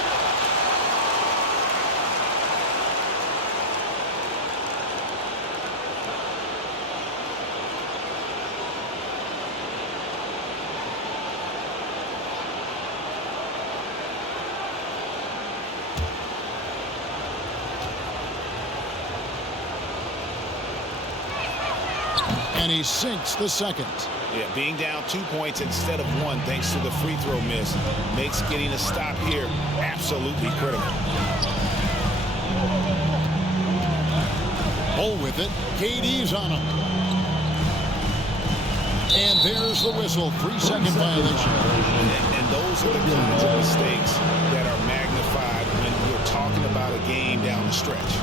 And he sinks the second. Yeah, being down 2 points instead of 1 thanks to the free throw miss makes getting a stop here absolutely critical. Bull with it. KD's on him. And there's the whistle. 3-second violation. And those are the kinds of mistakes that are magnified when we're talking about a game down the stretch.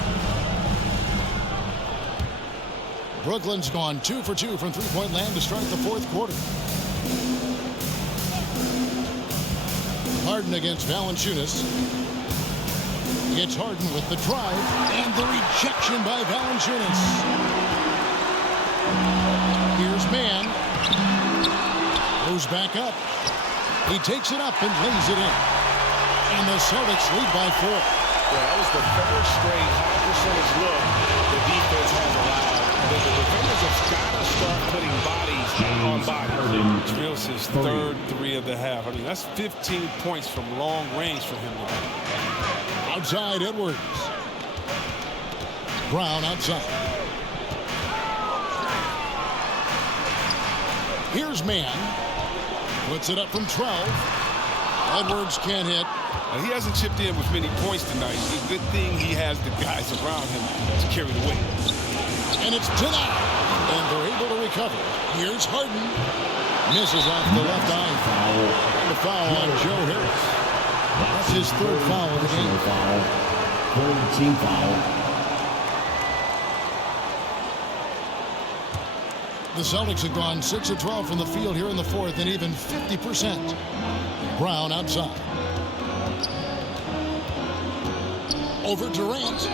Brooklyn's gone 2 for 2 from three-point land to start the fourth quarter. Harden against Valanciunas. It's Harden with the drive and the rejection by Valanciunas. Here's Mann. Goes back up. He takes it up and lays it in. And the Celtics lead by 4. Well, that was the third straight high percentage look the defense has allowed. The defenders have got to start putting bodies on bodies. Drills his third 3 of the half. I mean, that's 15 points from long range for him today. Outside Edwards. Brown outside. Here's Mann. Puts it up from 12. Edwards can't hit. Now, he hasn't chipped in with many points tonight. It's a good thing he has the guys around him to carry the weight. And it's denied. And they're able to recover. Here's Harden. Misses off the left eye. And a foul on Joe Harris. That's his third foul of the game. Third team foul. The Celtics have gone 6 of 12 from the field here in the fourth and even 50%. Brown outside. Over Durant.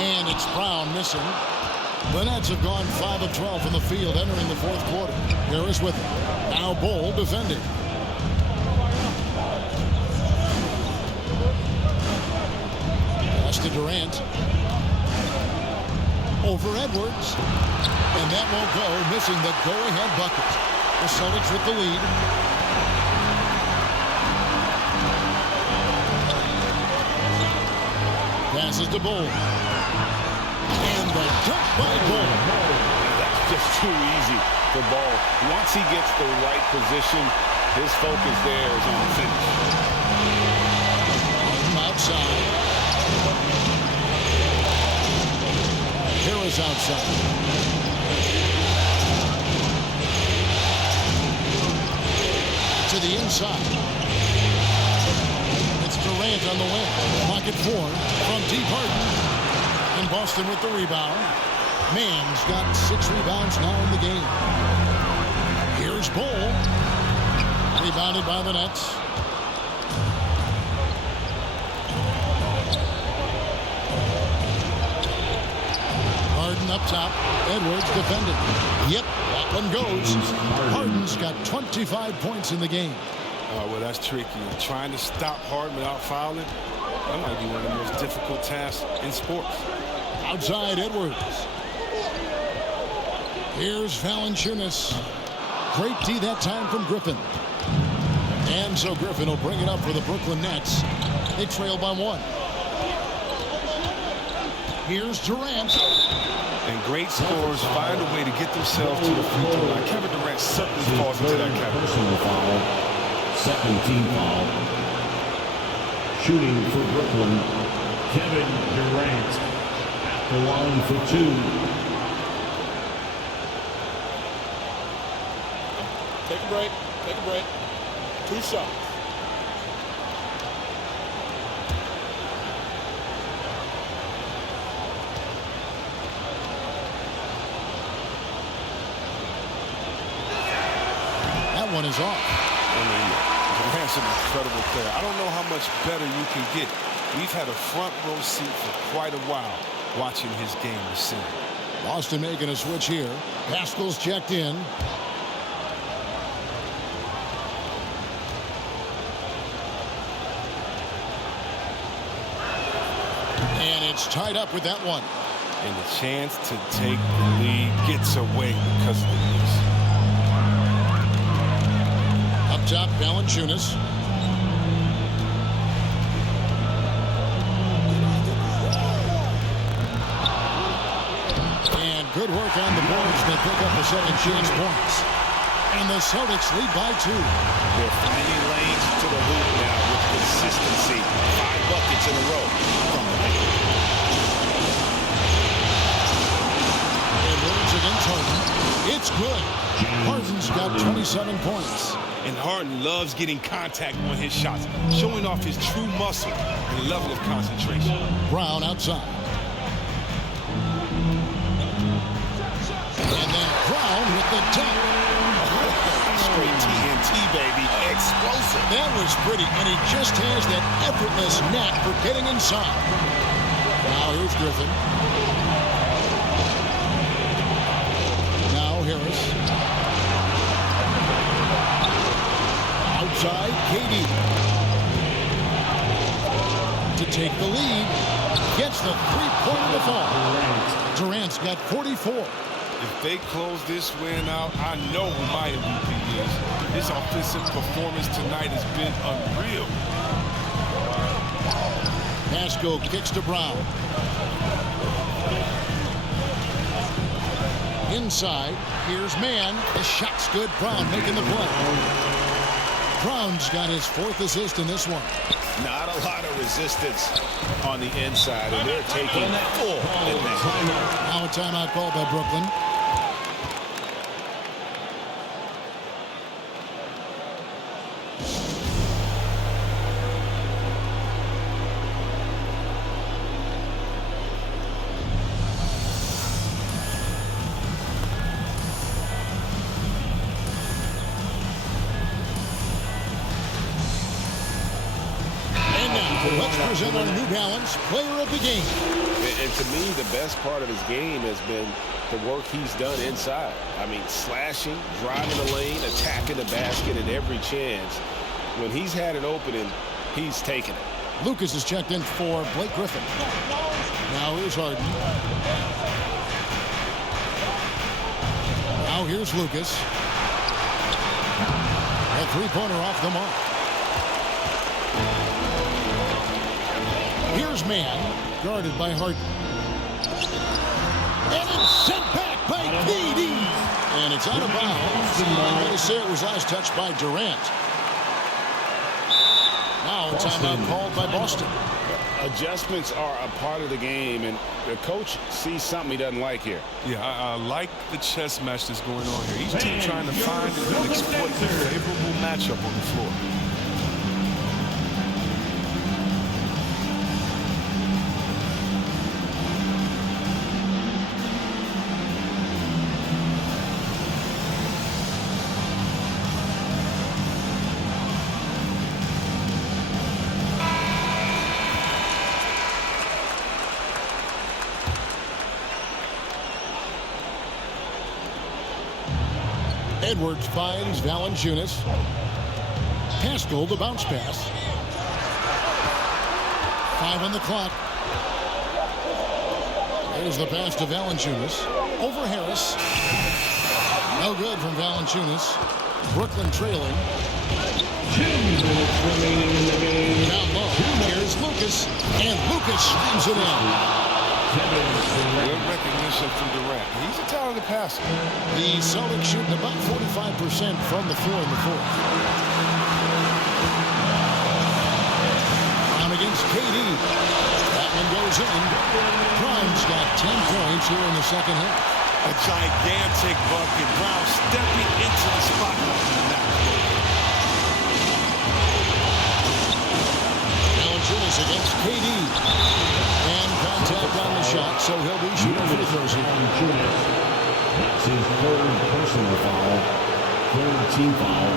And it's Brown missing. The Nets have gone 5 of 12 from the field entering the fourth quarter. Harris with it. Now Bull defending. Pass to Durant. Over Edwards. And that won't go, missing the go-ahead bucket. The Celtics with the lead. Passes to Bull. And the dunk by Bull. That's just too easy for Bull. Once he gets the right position, his focus there is on the finish. Outside. Harris outside. To the inside. It's Durant on the wing. Pocket 4 from deep Harden. And Boston with the rebound. Mann's got 6 rebounds now in the game. Here's Bull. Rebounded by the Nets. Harden up top. Edwards defended. Yep, that one goes. Harden's got 25 points in the game. Oh, well, that's tricky. Trying to stop Harden without fouling, that might be one of the most difficult tasks in sports. Outside Edwards. Here's Valanciunas. Great D that time from Griffin. And so Griffin will bring it up for the Brooklyn Nets. They trail by 1. Here's Durant. And great scorers find a way to get themselves to the free throw line. Kevin Durant certainly falls into that category. Personal foul. Second team foul. Shooting for Brooklyn, Kevin Durant. At the line for 2. Take a break. Take a break. 2 shots. That one is off. I mean, Durant's an incredible player. I don't know how much better you can get. We've had a front row seat for quite a while watching his game this season. Boston making a switch here. Pascal's checked in. And it's tied up with that one. And the chance to take the lead gets away because of the miss. Up top, Valanciunas. And good work on the boards to pick up the second chance points. And the Celtics lead by 2. They're finding lanes to the hoop now with consistency. 5 buckets in a row from the lane. Edwards against Harden. It's good. Harden's got 27 points. And Harden loves getting contact on his shots, showing off his true muscle and level of concentration. Brown outside. And then Brown with the dunk. Straight TNT, baby. Explosive. That was pretty, and he just has that effortless knack for getting inside. Now here's Griffin. Now Harris. Outside, KD. To take the lead. Gets the three-pointer to fall. Durant's got 44. If they close this win out, I know who my MVP is. His offensive performance tonight has been unreal. Pascal kicks to Brown. Inside, here's Mann. The shot's good. Brown making the play. Brown's got his 4th assist in this one. Not a lot of resistance on the inside, and they're taking full advantage. Now a timeout called by Brooklyn. Let's present our New Balance Player of the Game. And to me, the best part of his game has been the work he's done inside. I mean, slashing, driving the lane, attacking the basket at every chance. When he's had an opening, he's taken it. Lucas is checked in for Blake Griffin. Now here's Harden. Now here's Lucas. A three-pointer off the mark. Here's Mann, guarded by Harden. And it's sent back by KD. And it's out of bounds. I'm going to say it was last touched by Durant. Now a timeout called by Boston. Adjustments are a part of the game, and the coach sees something he doesn't like here. Yeah, I like the chess match that's going on here. Each team trying to find and exploit the favorable matchup on the floor. Edwards finds Valanciunas. Pascal, the bounce pass. 5 on the clock. There's the pass to Valanciunas. Over Harris. No good from Valanciunas. Brooklyn trailing. 2 minutes remaining in the game. Down low. Here's Lucas. And Lucas slams it in. Good recognition from Durant. He's a talented passer. The Celtics shooting about 45% from the floor in the 4th. Down against KD. That one goes in. Brown's got 10 points here in the second half. A gigantic bucket. Brown stepping into the spotlight. Valanciunas against KD. And contact on the shot, so he'll be shooting free throws here. That's his third personal foul. Third team foul.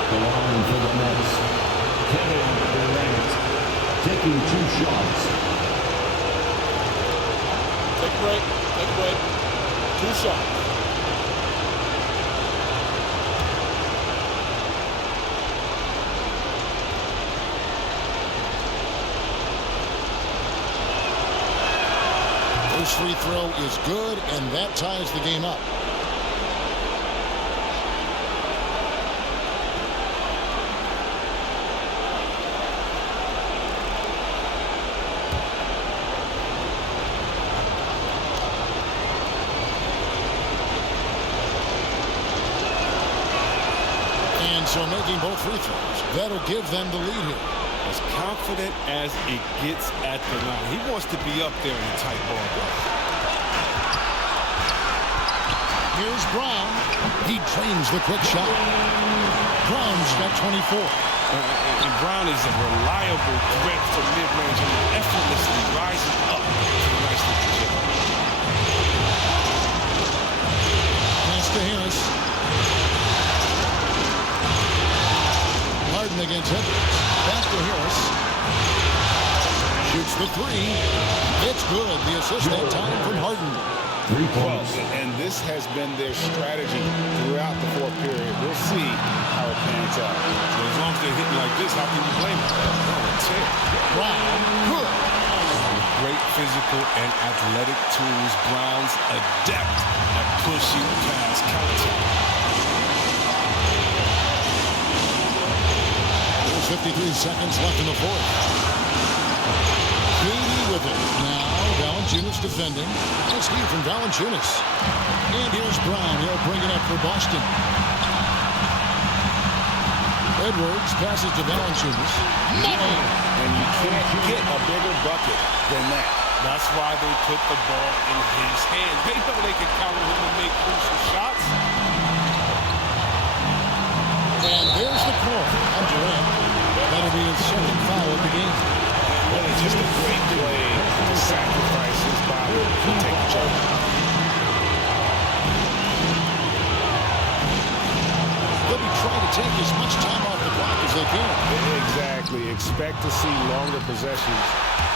At the line for the Nets, Kevin Durant taking 2 shots. Take a break. Take a break. 2 shots. First free throw is good, and that ties the game up. And so making both free throws, that'll give them the lead here. As confident as it gets at the line. He wants to be up there in the tight ball game. Here's Brown. He trains the quick shot. Brown's got 24. And Brown is a reliable threat from mid-range and effortlessly rising up to the nice little chip. Pass to Harris. Harden against Edwards. Back to Harris. Shoots the 3. It's good. The assist that time from Harden. 3 points. And this has been their strategy throughout the fourth period. We'll see how it pans out. So as long as they're hitting like this, how can you blame them? Brown. Good. Great physical and athletic tools. Brown's adept at pushing past contact. 53 seconds left in the fourth. KD with it. Now Valanciunas defending. Nice lead from Valanciunas. And here's Brown. He'll bring it up for Boston. Edwards passes to Valanciunas. Money! And you can't get a bigger bucket than that. That's why they put the ball in his hands. They know they can count on him to make crucial shots. And there's the call on Durant. That'll be his second foul of the game. Really just a great play to sacrifice his body to take the charge. They'll be trying to take as much time off the clock as they can. Exactly. Expect to see longer possessions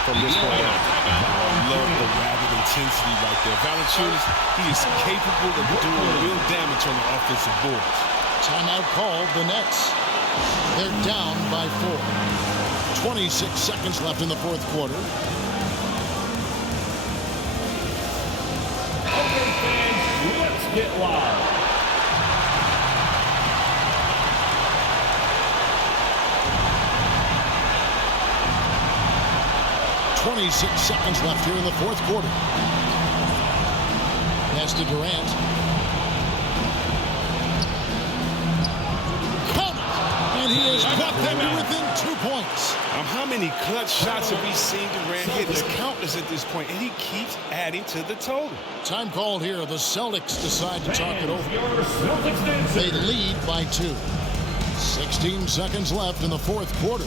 from this point on. I love the rapid intensity right there. Valanciunas, he is capable of doing real damage on the offensive boards. Timeout called the Nets. They're down by 4. 26 seconds left in the fourth quarter. Okay, fans, let's get live. .26 seconds left here in the fourth quarter. Pass to Durant. And he has brought them to within 2 points. How many clutch shots have we seen Durant hit? It's countless at this point, and he keeps adding to the total. Time called here. The Celtics decide to talk it over. They lead by 2. 16 seconds left in the fourth quarter.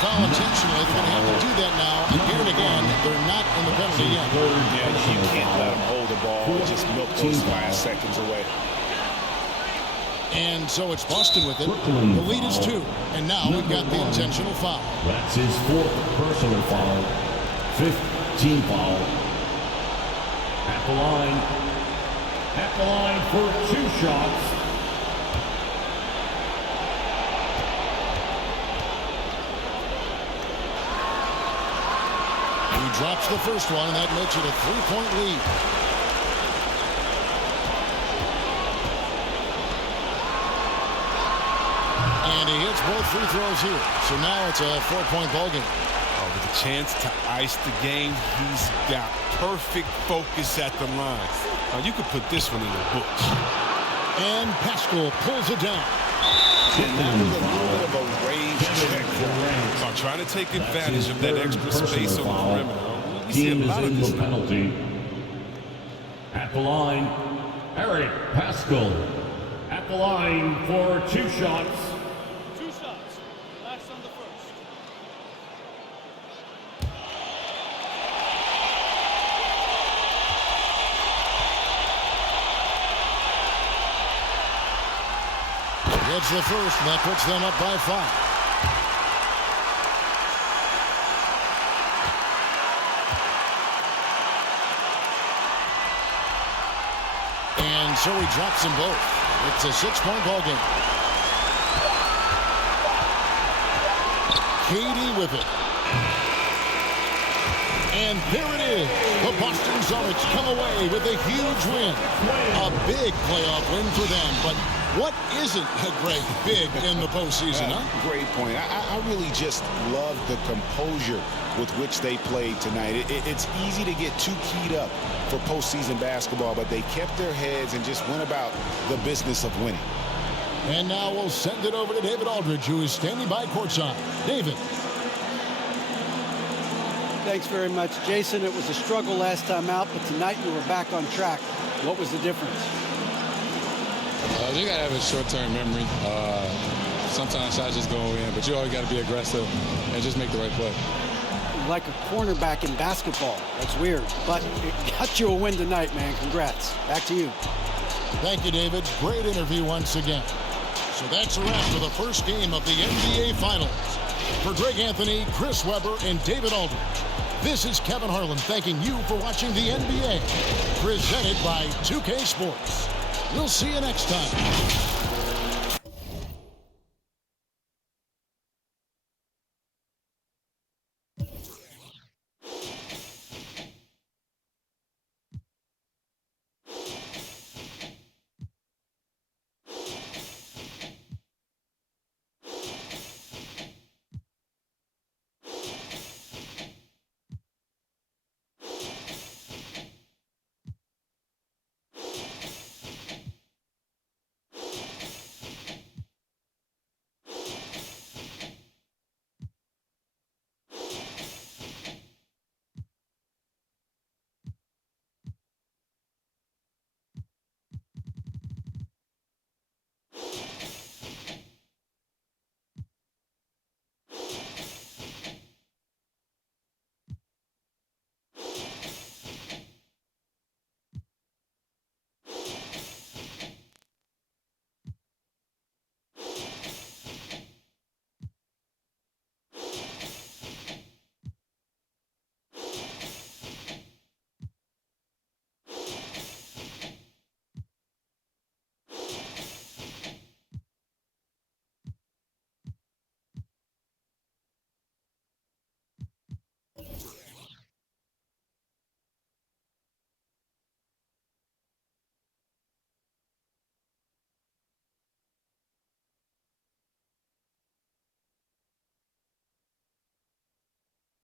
Foul intentionally. They're going to have to do that now. Again and again, they're not in the penalty yet. Yeah, you can't let them hold the ball and just milk those last seconds away. And so it's Boston with it. The lead is 2. And now we've got the intentional foul. That's his 4th personal foul. 5th team foul. At the line. At the line for 2 shots. Drops the first one, and that makes it a 3-point lead. both free throws here. So now it's a 4-point ball game. With a chance to ice the game, he's got perfect focus at the line. Now, you could put this one in the books. And Pascal pulls it down. And that was a little bit of a range check for him. So trying to take advantage of that extra space on the perimeter. We see a Team is lot of in this for now. penalty. At the line, Eric Pascal. At the line for 2 shots. 2 shots. Last on the first. Gets the first, and that puts them up by 5. And so he drops them both. It's a 6-point ball game. Katie with it. And there it is. The Boston Celtics come away with a huge win. A big playoff win for them. But what isn't a great big in the postseason, huh? Great point. I really just love the composure with which they played tonight. It's easy to get too keyed up for postseason basketball, but they kept their heads and just went about the business of winning. And now we'll send it over to David Aldridge, who is standing by courtside. David. Thanks very much, Jason. It was a struggle last time out, but tonight you were back on track. What was the difference? You got to have a short-term memory. Sometimes shots just go in, but you always got to be aggressive and just make the right play. Like a cornerback in basketball. That's weird, but it got you a win tonight, man. Congrats. Back to you. Thank you, David. Great interview once again. So that's a wrap for the first game of the NBA Finals. For Greg Anthony, Chris Webber, and David Aldridge, this is Kevin Harlan thanking you for watching the NBA, presented by 2K Sports. We'll see you next time.